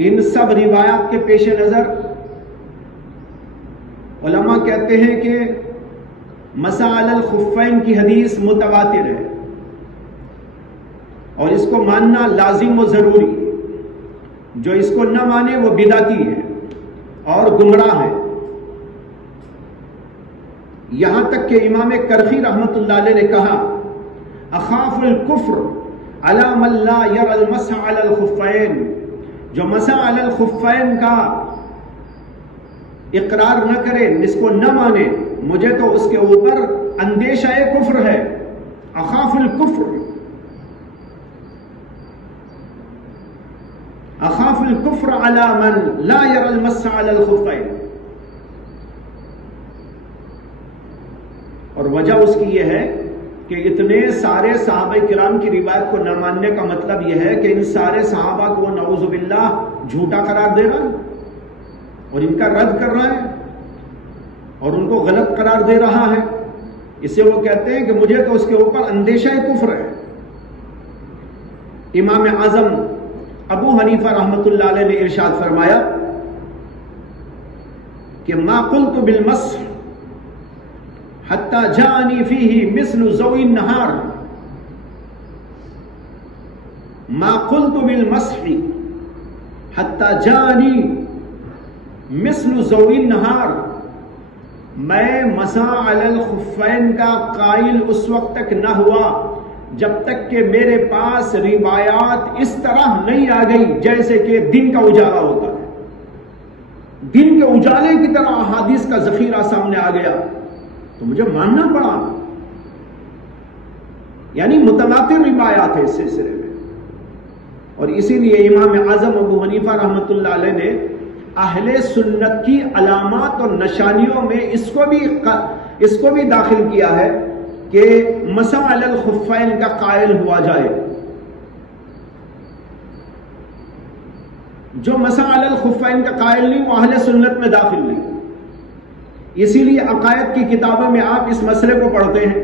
ان سب روایات کے پیش نظر علماء کہتے ہیں کہ مسح علی الخفین کی حدیث متواتر ہے اور اس کو ماننا لازم و ضروری، جو اس کو نہ مانے وہ بدعتی ہے اور گمراہ ہے۔ یہاں تک کہ امام کرخی رحمت اللہ علیہ نے کہا اخاف الکفر علی من لا یری المسح علی الخفین، جو مسح علی الخفین کا اقرار نہ کرے، اس کو نہ مانے، مجھے تو اس کے اوپر اندیشہ کفر ہے۔ اخاف الکفر، اخاف الکفر علی من لا یری المسح علی الخفین، اور وجہ اس کی یہ ہے کہ اتنے سارے صحابہ کرام کی روایت کو نہ ماننے کا مطلب یہ ہے کہ ان سارے صحابہ کو نعوذ باللہ جھوٹا قرار دے رہا ہے اور ان کا رد کر رہا ہے اور ان کو غلط قرار دے رہا ہے. اسے وہ کہتے ہیں کہ مجھے تو اس کے اوپر اندیشہ کفر ہے. امام اعظم ابو حنیفہ رحمۃ اللہ علیہ نے ارشاد فرمایا کہ ما قلت بالمسح حتی جاءنی فیہ مثل ضوء النہار. ما قلت بالمسح حتی جاءنی مثل ضوء النہار. میں مسح علی الخفین کا قائل اس وقت تک نہ ہوا جب تک کہ میرے پاس روایات اس طرح نہیں آ گئی جیسے کہ دن کا اجالا ہوتا ہے. دن کے اجالے کی طرح احادیث کا ذخیرہ سامنے آ گیا تو مجھے ماننا پڑا. یعنی متواتر روایات ہے اس سلسلے میں. اور اسی لیے امام اعظم ابو حنیفہ رحمۃ اللہ علیہ نے اہل سنت کی علامات اور نشانیوں میں اس کو بھی داخل کیا ہے کہ مسح علی الخفین کا قائل ہوا جائے. جو مسح علی الخفین کا قائل نہیں وہ اہل سنت میں داخل نہیں. اسی لیے عقائد کی کتابوں میں آپ اس مسئلے کو پڑھتے ہیں.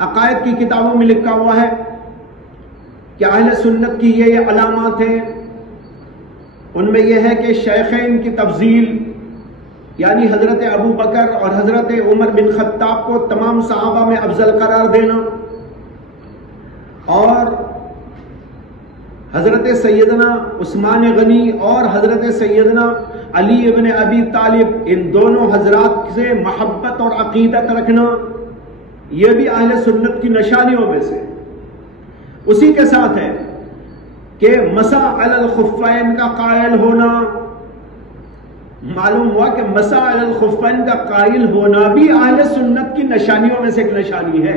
عقائد کی کتابوں میں لکھا ہوا ہے کہ اہل سنت کی یہ علامات ہیں. ان میں یہ ہے کہ شیخین کی تفضیل یعنی حضرت ابو بکر اور حضرت عمر بن خطاب کو تمام صحابہ میں افضل قرار دینا اور حضرت سیدنا عثمان غنی اور حضرت سیدنا علی ابن ابی طالب ان دونوں حضرات سے محبت اور عقیدت رکھنا یہ بھی اہل سنت کی نشانیوں میں سے. اسی کے ساتھ ہے کہ مسح علی الخفین کا قائل ہونا. معلوم ہوا کہ مسح علی الخفین کا قائل ہونا بھی اہل سنت کی نشانیوں میں سے ایک نشانی ہے.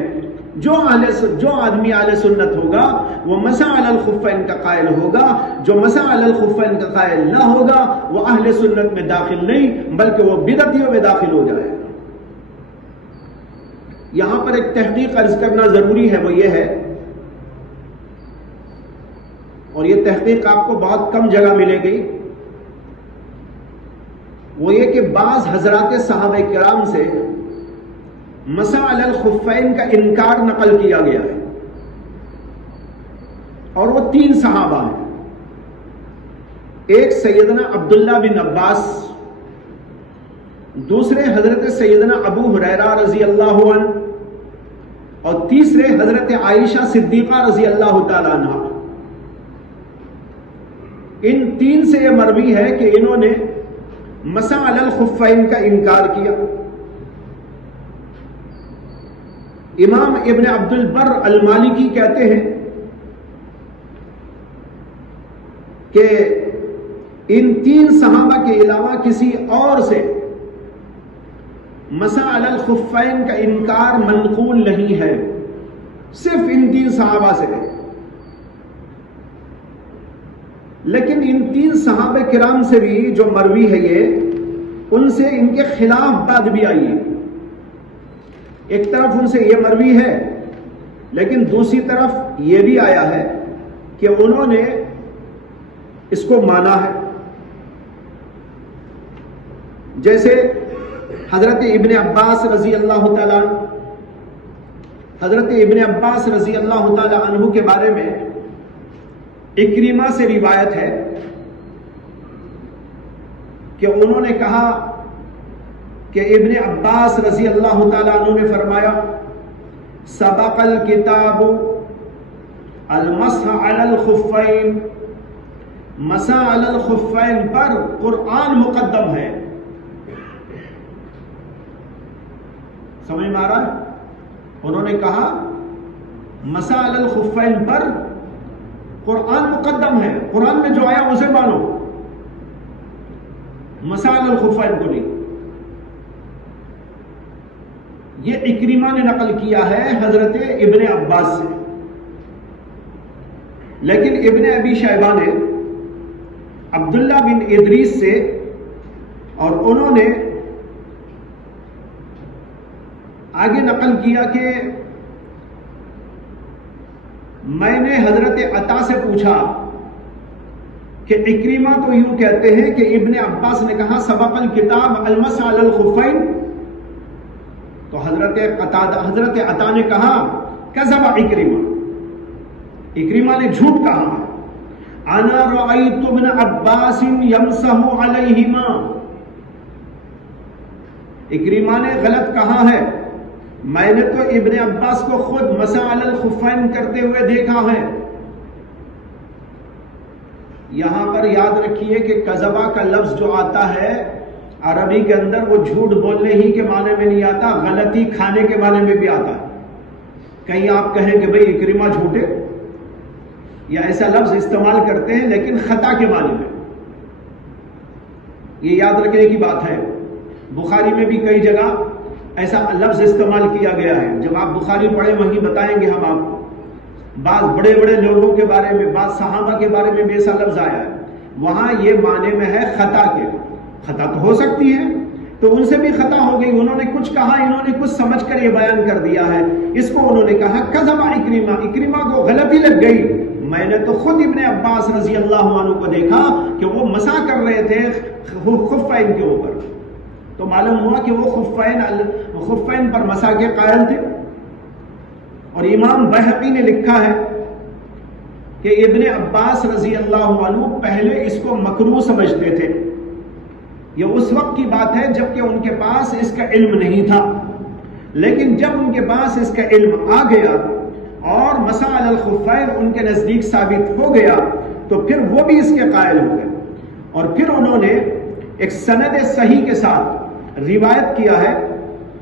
جو آدمی اہل سنت ہوگا وہ مسح علی الخفین کا قائل ہوگا. جو مسح علی الخفین کا قائل نہ ہوگا وہ اہل سنت میں داخل نہیں بلکہ وہ بدعتیوں میں داخل ہو جائے. یہاں پر ایک تحقیق عرض کرنا ضروری ہے, وہ یہ ہے, اور یہ تحقیق آپ کو بہت کم جگہ ملے گی, وہ یہ کہ بعض حضرات صحابہ کرام سے مسح علی الخفین کا انکار نقل کیا گیا ہے اور وہ 3 صحابہ ہیں. ایک سیدنا عبداللہ بن عباس, دوسرے حضرت سیدنا ابو ہریرہ رضی اللہ عنہ اور تیسرے حضرت عائشہ صدیقہ رضی اللہ تعالی عنہ. ان 3 سے یہ مروی ہے کہ انہوں نے مسح علی الخفین کا انکار کیا. امام ابن عبد البر المالکی کہتے ہیں کہ ان 3 صحابہ کے علاوہ کسی اور سے مسح علی الخفین کا انکار منقول نہیں ہے, صرف ان 3 صحابہ سے ہے. لیکن ان 3 صحابہ کرام سے بھی جو مروی ہے یہ ان سے ان کے خلاف بات بھی آئی ہے. ایک طرف ان سے یہ مروی ہے لیکن دوسری طرف یہ بھی آیا ہے کہ انہوں نے اس کو مانا ہے. جیسے حضرت ابن عباس رضی اللہ تعالیٰ حضرت ابن عباس رضی اللہ تعالیٰ عنہ کے بارے میں اکریمہ سے روایت ہے کہ انہوں نے کہا کہ ابن عباس رضی اللہ تعالیٰ عنہ نے فرمایا سبق الکتاب المسح علی الخفین, مسح علی الخفین پر قرآن مقدم ہے. سمجھ میں آ رہا ہے؟ انہوں نے کہا مسح علی الخفین پر قرآن مقدم ہے, قرآن میں جو آیا اسے مانو, مسح علی الخفین کو نہیں. یہ اکریمہ نے نقل کیا ہے حضرت ابن عباس سے. لیکن ابن ابی شیبہ نے عبداللہ بن ادریس سے اور انہوں نے آگے نقل کیا کہ میں نے حضرت عطا سے پوچھا کہ اکریمہ تو یوں کہتے ہیں کہ ابن عباس نے کہا سبق الکتاب المسح علی الخفین، تو حضرت عطا نے کہا کذب اکریمہ، اکریمہ نے جھوٹ کہا، انا رأیت ابن عباس یمسح علیہما، اکریمہ نے غلط کہا ہے، میں نے تو ابن عباس کو خود مسح علی الخفین کرتے ہوئے دیکھا ہے۔ یہاں پر یاد رکھیے کہ کذبہ کا لفظ جو آتا ہے عربی کے اندر وہ جھوٹ بولنے ہی کے معنی میں نہیں آتا، غلطی کھانے کے معنی میں بھی آتا ہے۔ کہیں آپ کہیں کہ بھئی اکرمہ جھوٹے، یا ایسا لفظ استعمال کرتے ہیں لیکن خطا کے معنی میں، یہ یاد رکھنے کی بات ہے۔ بخاری میں بھی کئی جگہ ایسا لفظ استعمال کیا گیا ہے، جب آپ بخاری پڑھیں وہیں بتائیں گے ہم آپ کو، بعض بڑے بڑے لوگوں کے بارے میں، بعض صحابہ کے بارے میں بھی ایسا لفظ آیا ہے، وہاں یہ معنی میں ہے خطا کے، خطا تو ہو سکتی ہے، تو ان سے بھی خطا ہو گئی، انہوں نے کچھ کہا، انہوں نے کچھ سمجھ کر یہ بیان کر دیا ہے، اس کو انہوں نے کہا کذب اکریمہ، اکریمہ کو غلطی لگ گئی، میں نے تو خود ابن عباس رضی اللہ عنہ کو دیکھا کہ وہ مسح کر رہے تھے خفین کے اوپر، تو معلوم ہوا کہ وہ خفین پر مسح کے قائل تھے۔ اور امام بہقی نے لکھا ہے کہ ابن عباس رضی اللہ عنہ پہلے اس کو مکروہ سمجھتے تھے، یہ اس وقت کی بات ہے جبکہ ان کے پاس اس کا علم نہیں تھا، لیکن جب ان کے پاس اس کا علم آ گیا اور مسح علی الخفین ان کے نزدیک ثابت ہو گیا تو پھر وہ بھی اس کے قائل ہو گئے، اور پھر انہوں نے ایک سند صحیح کے ساتھ روایت کیا ہے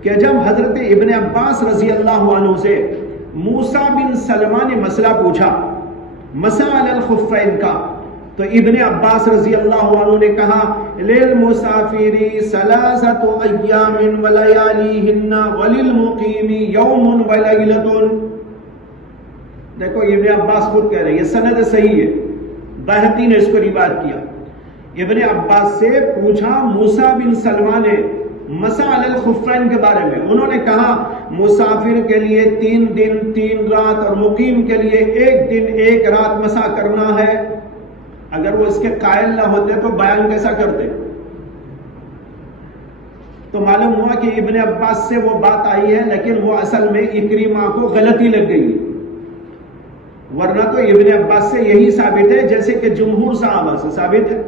کہ جب حضرت ابن عباس رضی اللہ عنہ سے موسیٰ بن سلمہ نے مسئلہ پوچھا مسح علی الخفین کا، تو ابن عباس رضی اللہ عنہ نے کہا للمسافر ثلاثۃ ایام ولیالیہن وللمقیم یوم ولیلۃ، دیکھو ابن عباس خود کہہ رہے ہیں، یہ سند صحیح ہے، بہقی نے اس کو روایت کیا، ابن عباس سے پوچھا موسیٰ بن سلمہ نے مسح علی الخفین کے بارے میں، انہوں نے کہا مسافر کے لیے 3 دن 3 رات اور مقیم کے لیے 1 دن 1 رات مسح کرنا ہے۔ اگر وہ اس کے قائل نہ ہوتے تو بیان کیسا کرتے؟ تو معلوم ہوا کہ ابن عباس سے وہ بات آئی ہے، لیکن وہ اصل میں اکریمہ کو غلطی لگ گئی، ورنہ تو ابن عباس سے یہی ثابت ہے جیسے کہ جمہور صحابہ سے ثابت ہے۔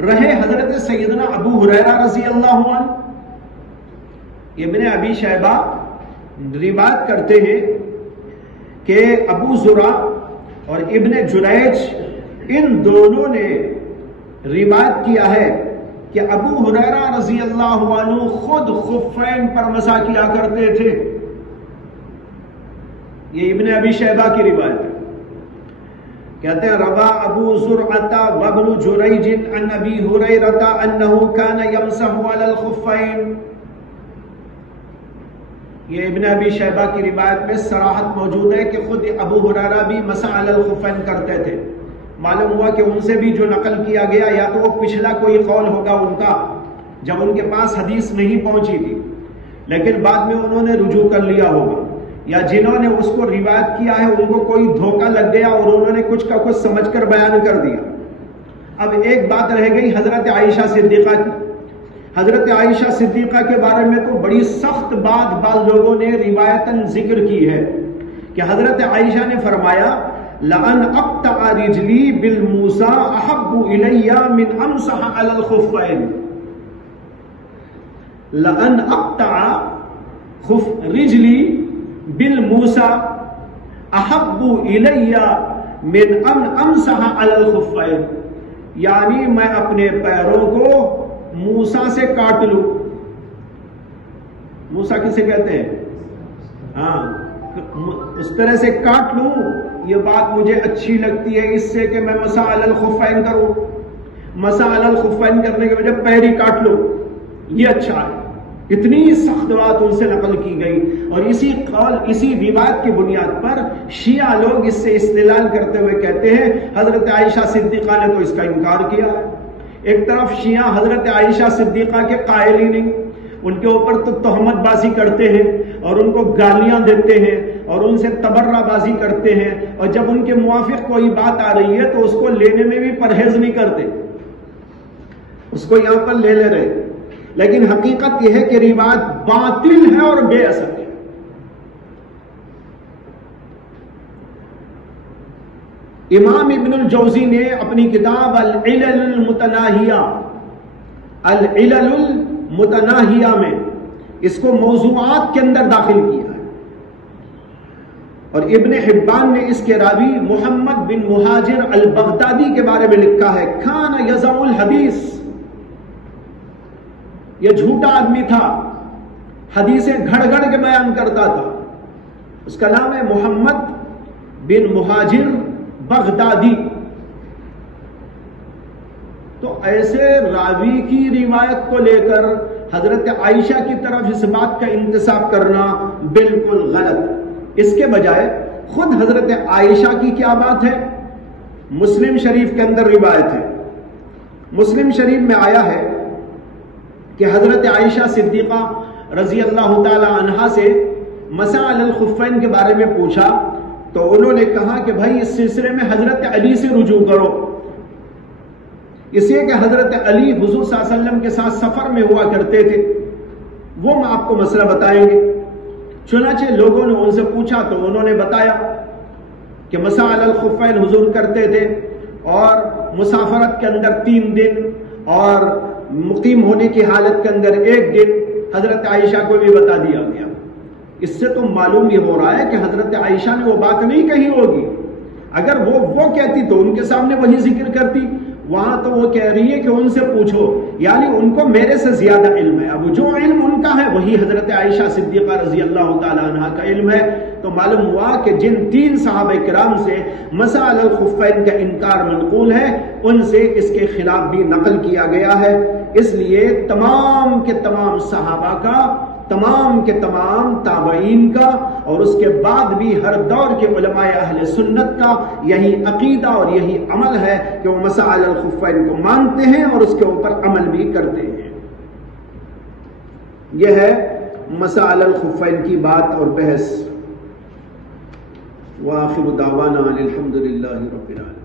رہے حضرت سیدنا ابو ہریرہ رضی اللہ عنہ، ابن ابی شیبہ روایت کرتے ہیں کہ ابو زرع اور ابن جریج ان دونوں نے روایت کیا ہے کہ ابو ہریرہ رضی اللہ عنہ خود خفین پر مسح کیا کرتے تھے، یہ ابن ابی شیبہ کی روایت ہے۔ کہتے ہیں روا ابو زرعۃ وابن جریج عن ابی ہریرہ انہ کان یمسح علی الخفین، یہ ابن ابی شیبہ کی روایت میں صراحت موجود ہے کہ خود ابو ہریرہ بھی مسح علی الخفین کرتے تھے۔ معلوم ہوا کہ ان سے بھی جو نقل کیا گیا یا تو وہ پچھلا کوئی قول ہوگا ان کا جب ان کے پاس حدیث نہیں پہنچی تھی، لیکن بعد میں انہوں نے رجوع کر لیا ہوگا، یا جنہوں نے اس کو روایت کیا ہے ان کو کوئی دھوکہ لگ گیا اور انہوں نے کچھ کا کچھ سمجھ کر بیان کر دیا۔ اب ایک بات رہ گئی حضرت عائشہ صدیقہ کی، حضرت عائشہ صدیقہ کے بارے میں تو بڑی سخت بات بعض لوگوں نے روایتاً ذکر کی ہے کہ حضرت عائشہ نے فرمایا لَأَنْ أَقْتَعَ رِجْلِي بِالْمُوسَى أَحَبُّ إِلَيَّ مِنْ أَمْسَحَ عَلَى الْخُفَّيْنِ، لَأَنْ أَقْتَعَ رِجْلِي بِالْمُوسَى أَحَبُّ إِلَيَّ مِنْ أَنْ أَمْسَحَ عَلَى الْخُفَّيْنِ، یعنی میں اپنے پیروں کو موسیٰ سے کاٹ لوں۔ موسیٰ کسے کہتے ہیں؟ ہاں، اس طرح سے کاٹ لوں، یہ بات مجھے اچھی لگتی ہے اس سے کہ میں مسح علی الخفین کروں، مسح علی الخفین کرنے کے وجہ پیر ہی کاٹ لوں، یہ اچھا ہے۔ اتنی سخت بات ان سے نقل کی گئی، اور اسی قول اسی روایت کی بنیاد پر شیعہ لوگ اس سے استدلال کرتے ہوئے کہتے ہیں حضرت عائشہ صدیقہ نے تو اس کا انکار کیا ہے۔ ایک طرف شیعہ حضرت عائشہ صدیقہ کے قائل ہی نہیں، ان کے اوپر تو تہمت بازی کرتے ہیں اور ان کو گالیاں دیتے ہیں اور ان سے تبرہ بازی کرتے ہیں، اور جب ان کے موافق کوئی بات آ رہی ہے تو اس کو لینے میں بھی پرہیز نہیں کرتے، اس کو یہاں پر لے رہے۔ لیکن حقیقت یہ ہے کہ روایت باطل ہے اور بے اثر ہے۔ امام ابن الجوزی نے اپنی کتاب العلل المتناہیہ میں اس کو موضوعات کے اندر داخل کیا ہے، اور ابن حبان نے اس کے راوی محمد بن مہاجر البغدادی کے بارے میں لکھا ہے، کان یزع الحدیث، یہ جھوٹا آدمی تھا، حدیثیں گھڑ گھڑ کے بیان کرتا تھا۔ اس کا نام ہے محمد بن مہاجر بغدادی۔ تو ایسے راوی کی روایت کو لے کر حضرت عائشہ کی طرف اس بات کا انتساب کرنا بالکل غلط۔ اس کے بجائے خود حضرت عائشہ کی کیا بات ہے؟ مسلم شریف کے اندر روایت ہے، مسلم شریف میں آیا ہے کہ حضرت عائشہ صدیقہ رضی اللہ تعالی عنہا سے مسح علی الخفین کے بارے میں پوچھا تو انہوں نے کہا کہ بھائی اس سلسلے میں حضرت علی سے رجوع کرو، اس لیے کہ حضرت علی حضور صلی اللہ علیہ وسلم کے ساتھ سفر میں ہوا کرتے تھے، وہ ہم آپ کو مسئلہ بتائیں گے۔ چنانچہ لوگوں نے ان سے پوچھا تو انہوں نے بتایا کہ مسح علی الخفین حضور کرتے تھے، اور مسافرت کے اندر 3 دن اور مقیم ہونے کی حالت کے اندر 1 دن حضرت عائشہ کو بھی بتا دیا گیا۔ اس سے تو معلوم یہ ہو رہا ہے کہ حضرت عائشہ نے وہ بات نہیں کہی ہوگی، اگر وہ کہتی تو ان کے سامنے وہی ذکر کرتی، وہاں تو وہ کہہ رہی ہے کہ ان سے پوچھو، یعنی ان کو میرے سے زیادہ علم ہے۔ اب جو علم ان کا ہے وہی حضرت عائشہ صدیقہ رضی اللہ تعالی عنہا کا علم ہے۔ تو معلوم ہوا کہ جن 3 صحابہ کرام سے مسح علی الخفین کا انکار منقول ہے، ان سے اس کے خلاف بھی نقل کیا گیا ہے۔ اس لیے تمام کے تمام صحابہ کا، تمام کے تمام تابعین کا، اور اس کے بعد بھی ہر دور کے علماء اہل سنت کا یہی عقیدہ اور یہی عمل ہے کہ وہ مسح علی الخفین کو مانتے ہیں اور اس کے اوپر عمل بھی کرتے ہیں۔ یہ ہے مسح علی الخفین کی بات اور بحث۔ وآخر دعوانا الحمد للہ رب العالمین۔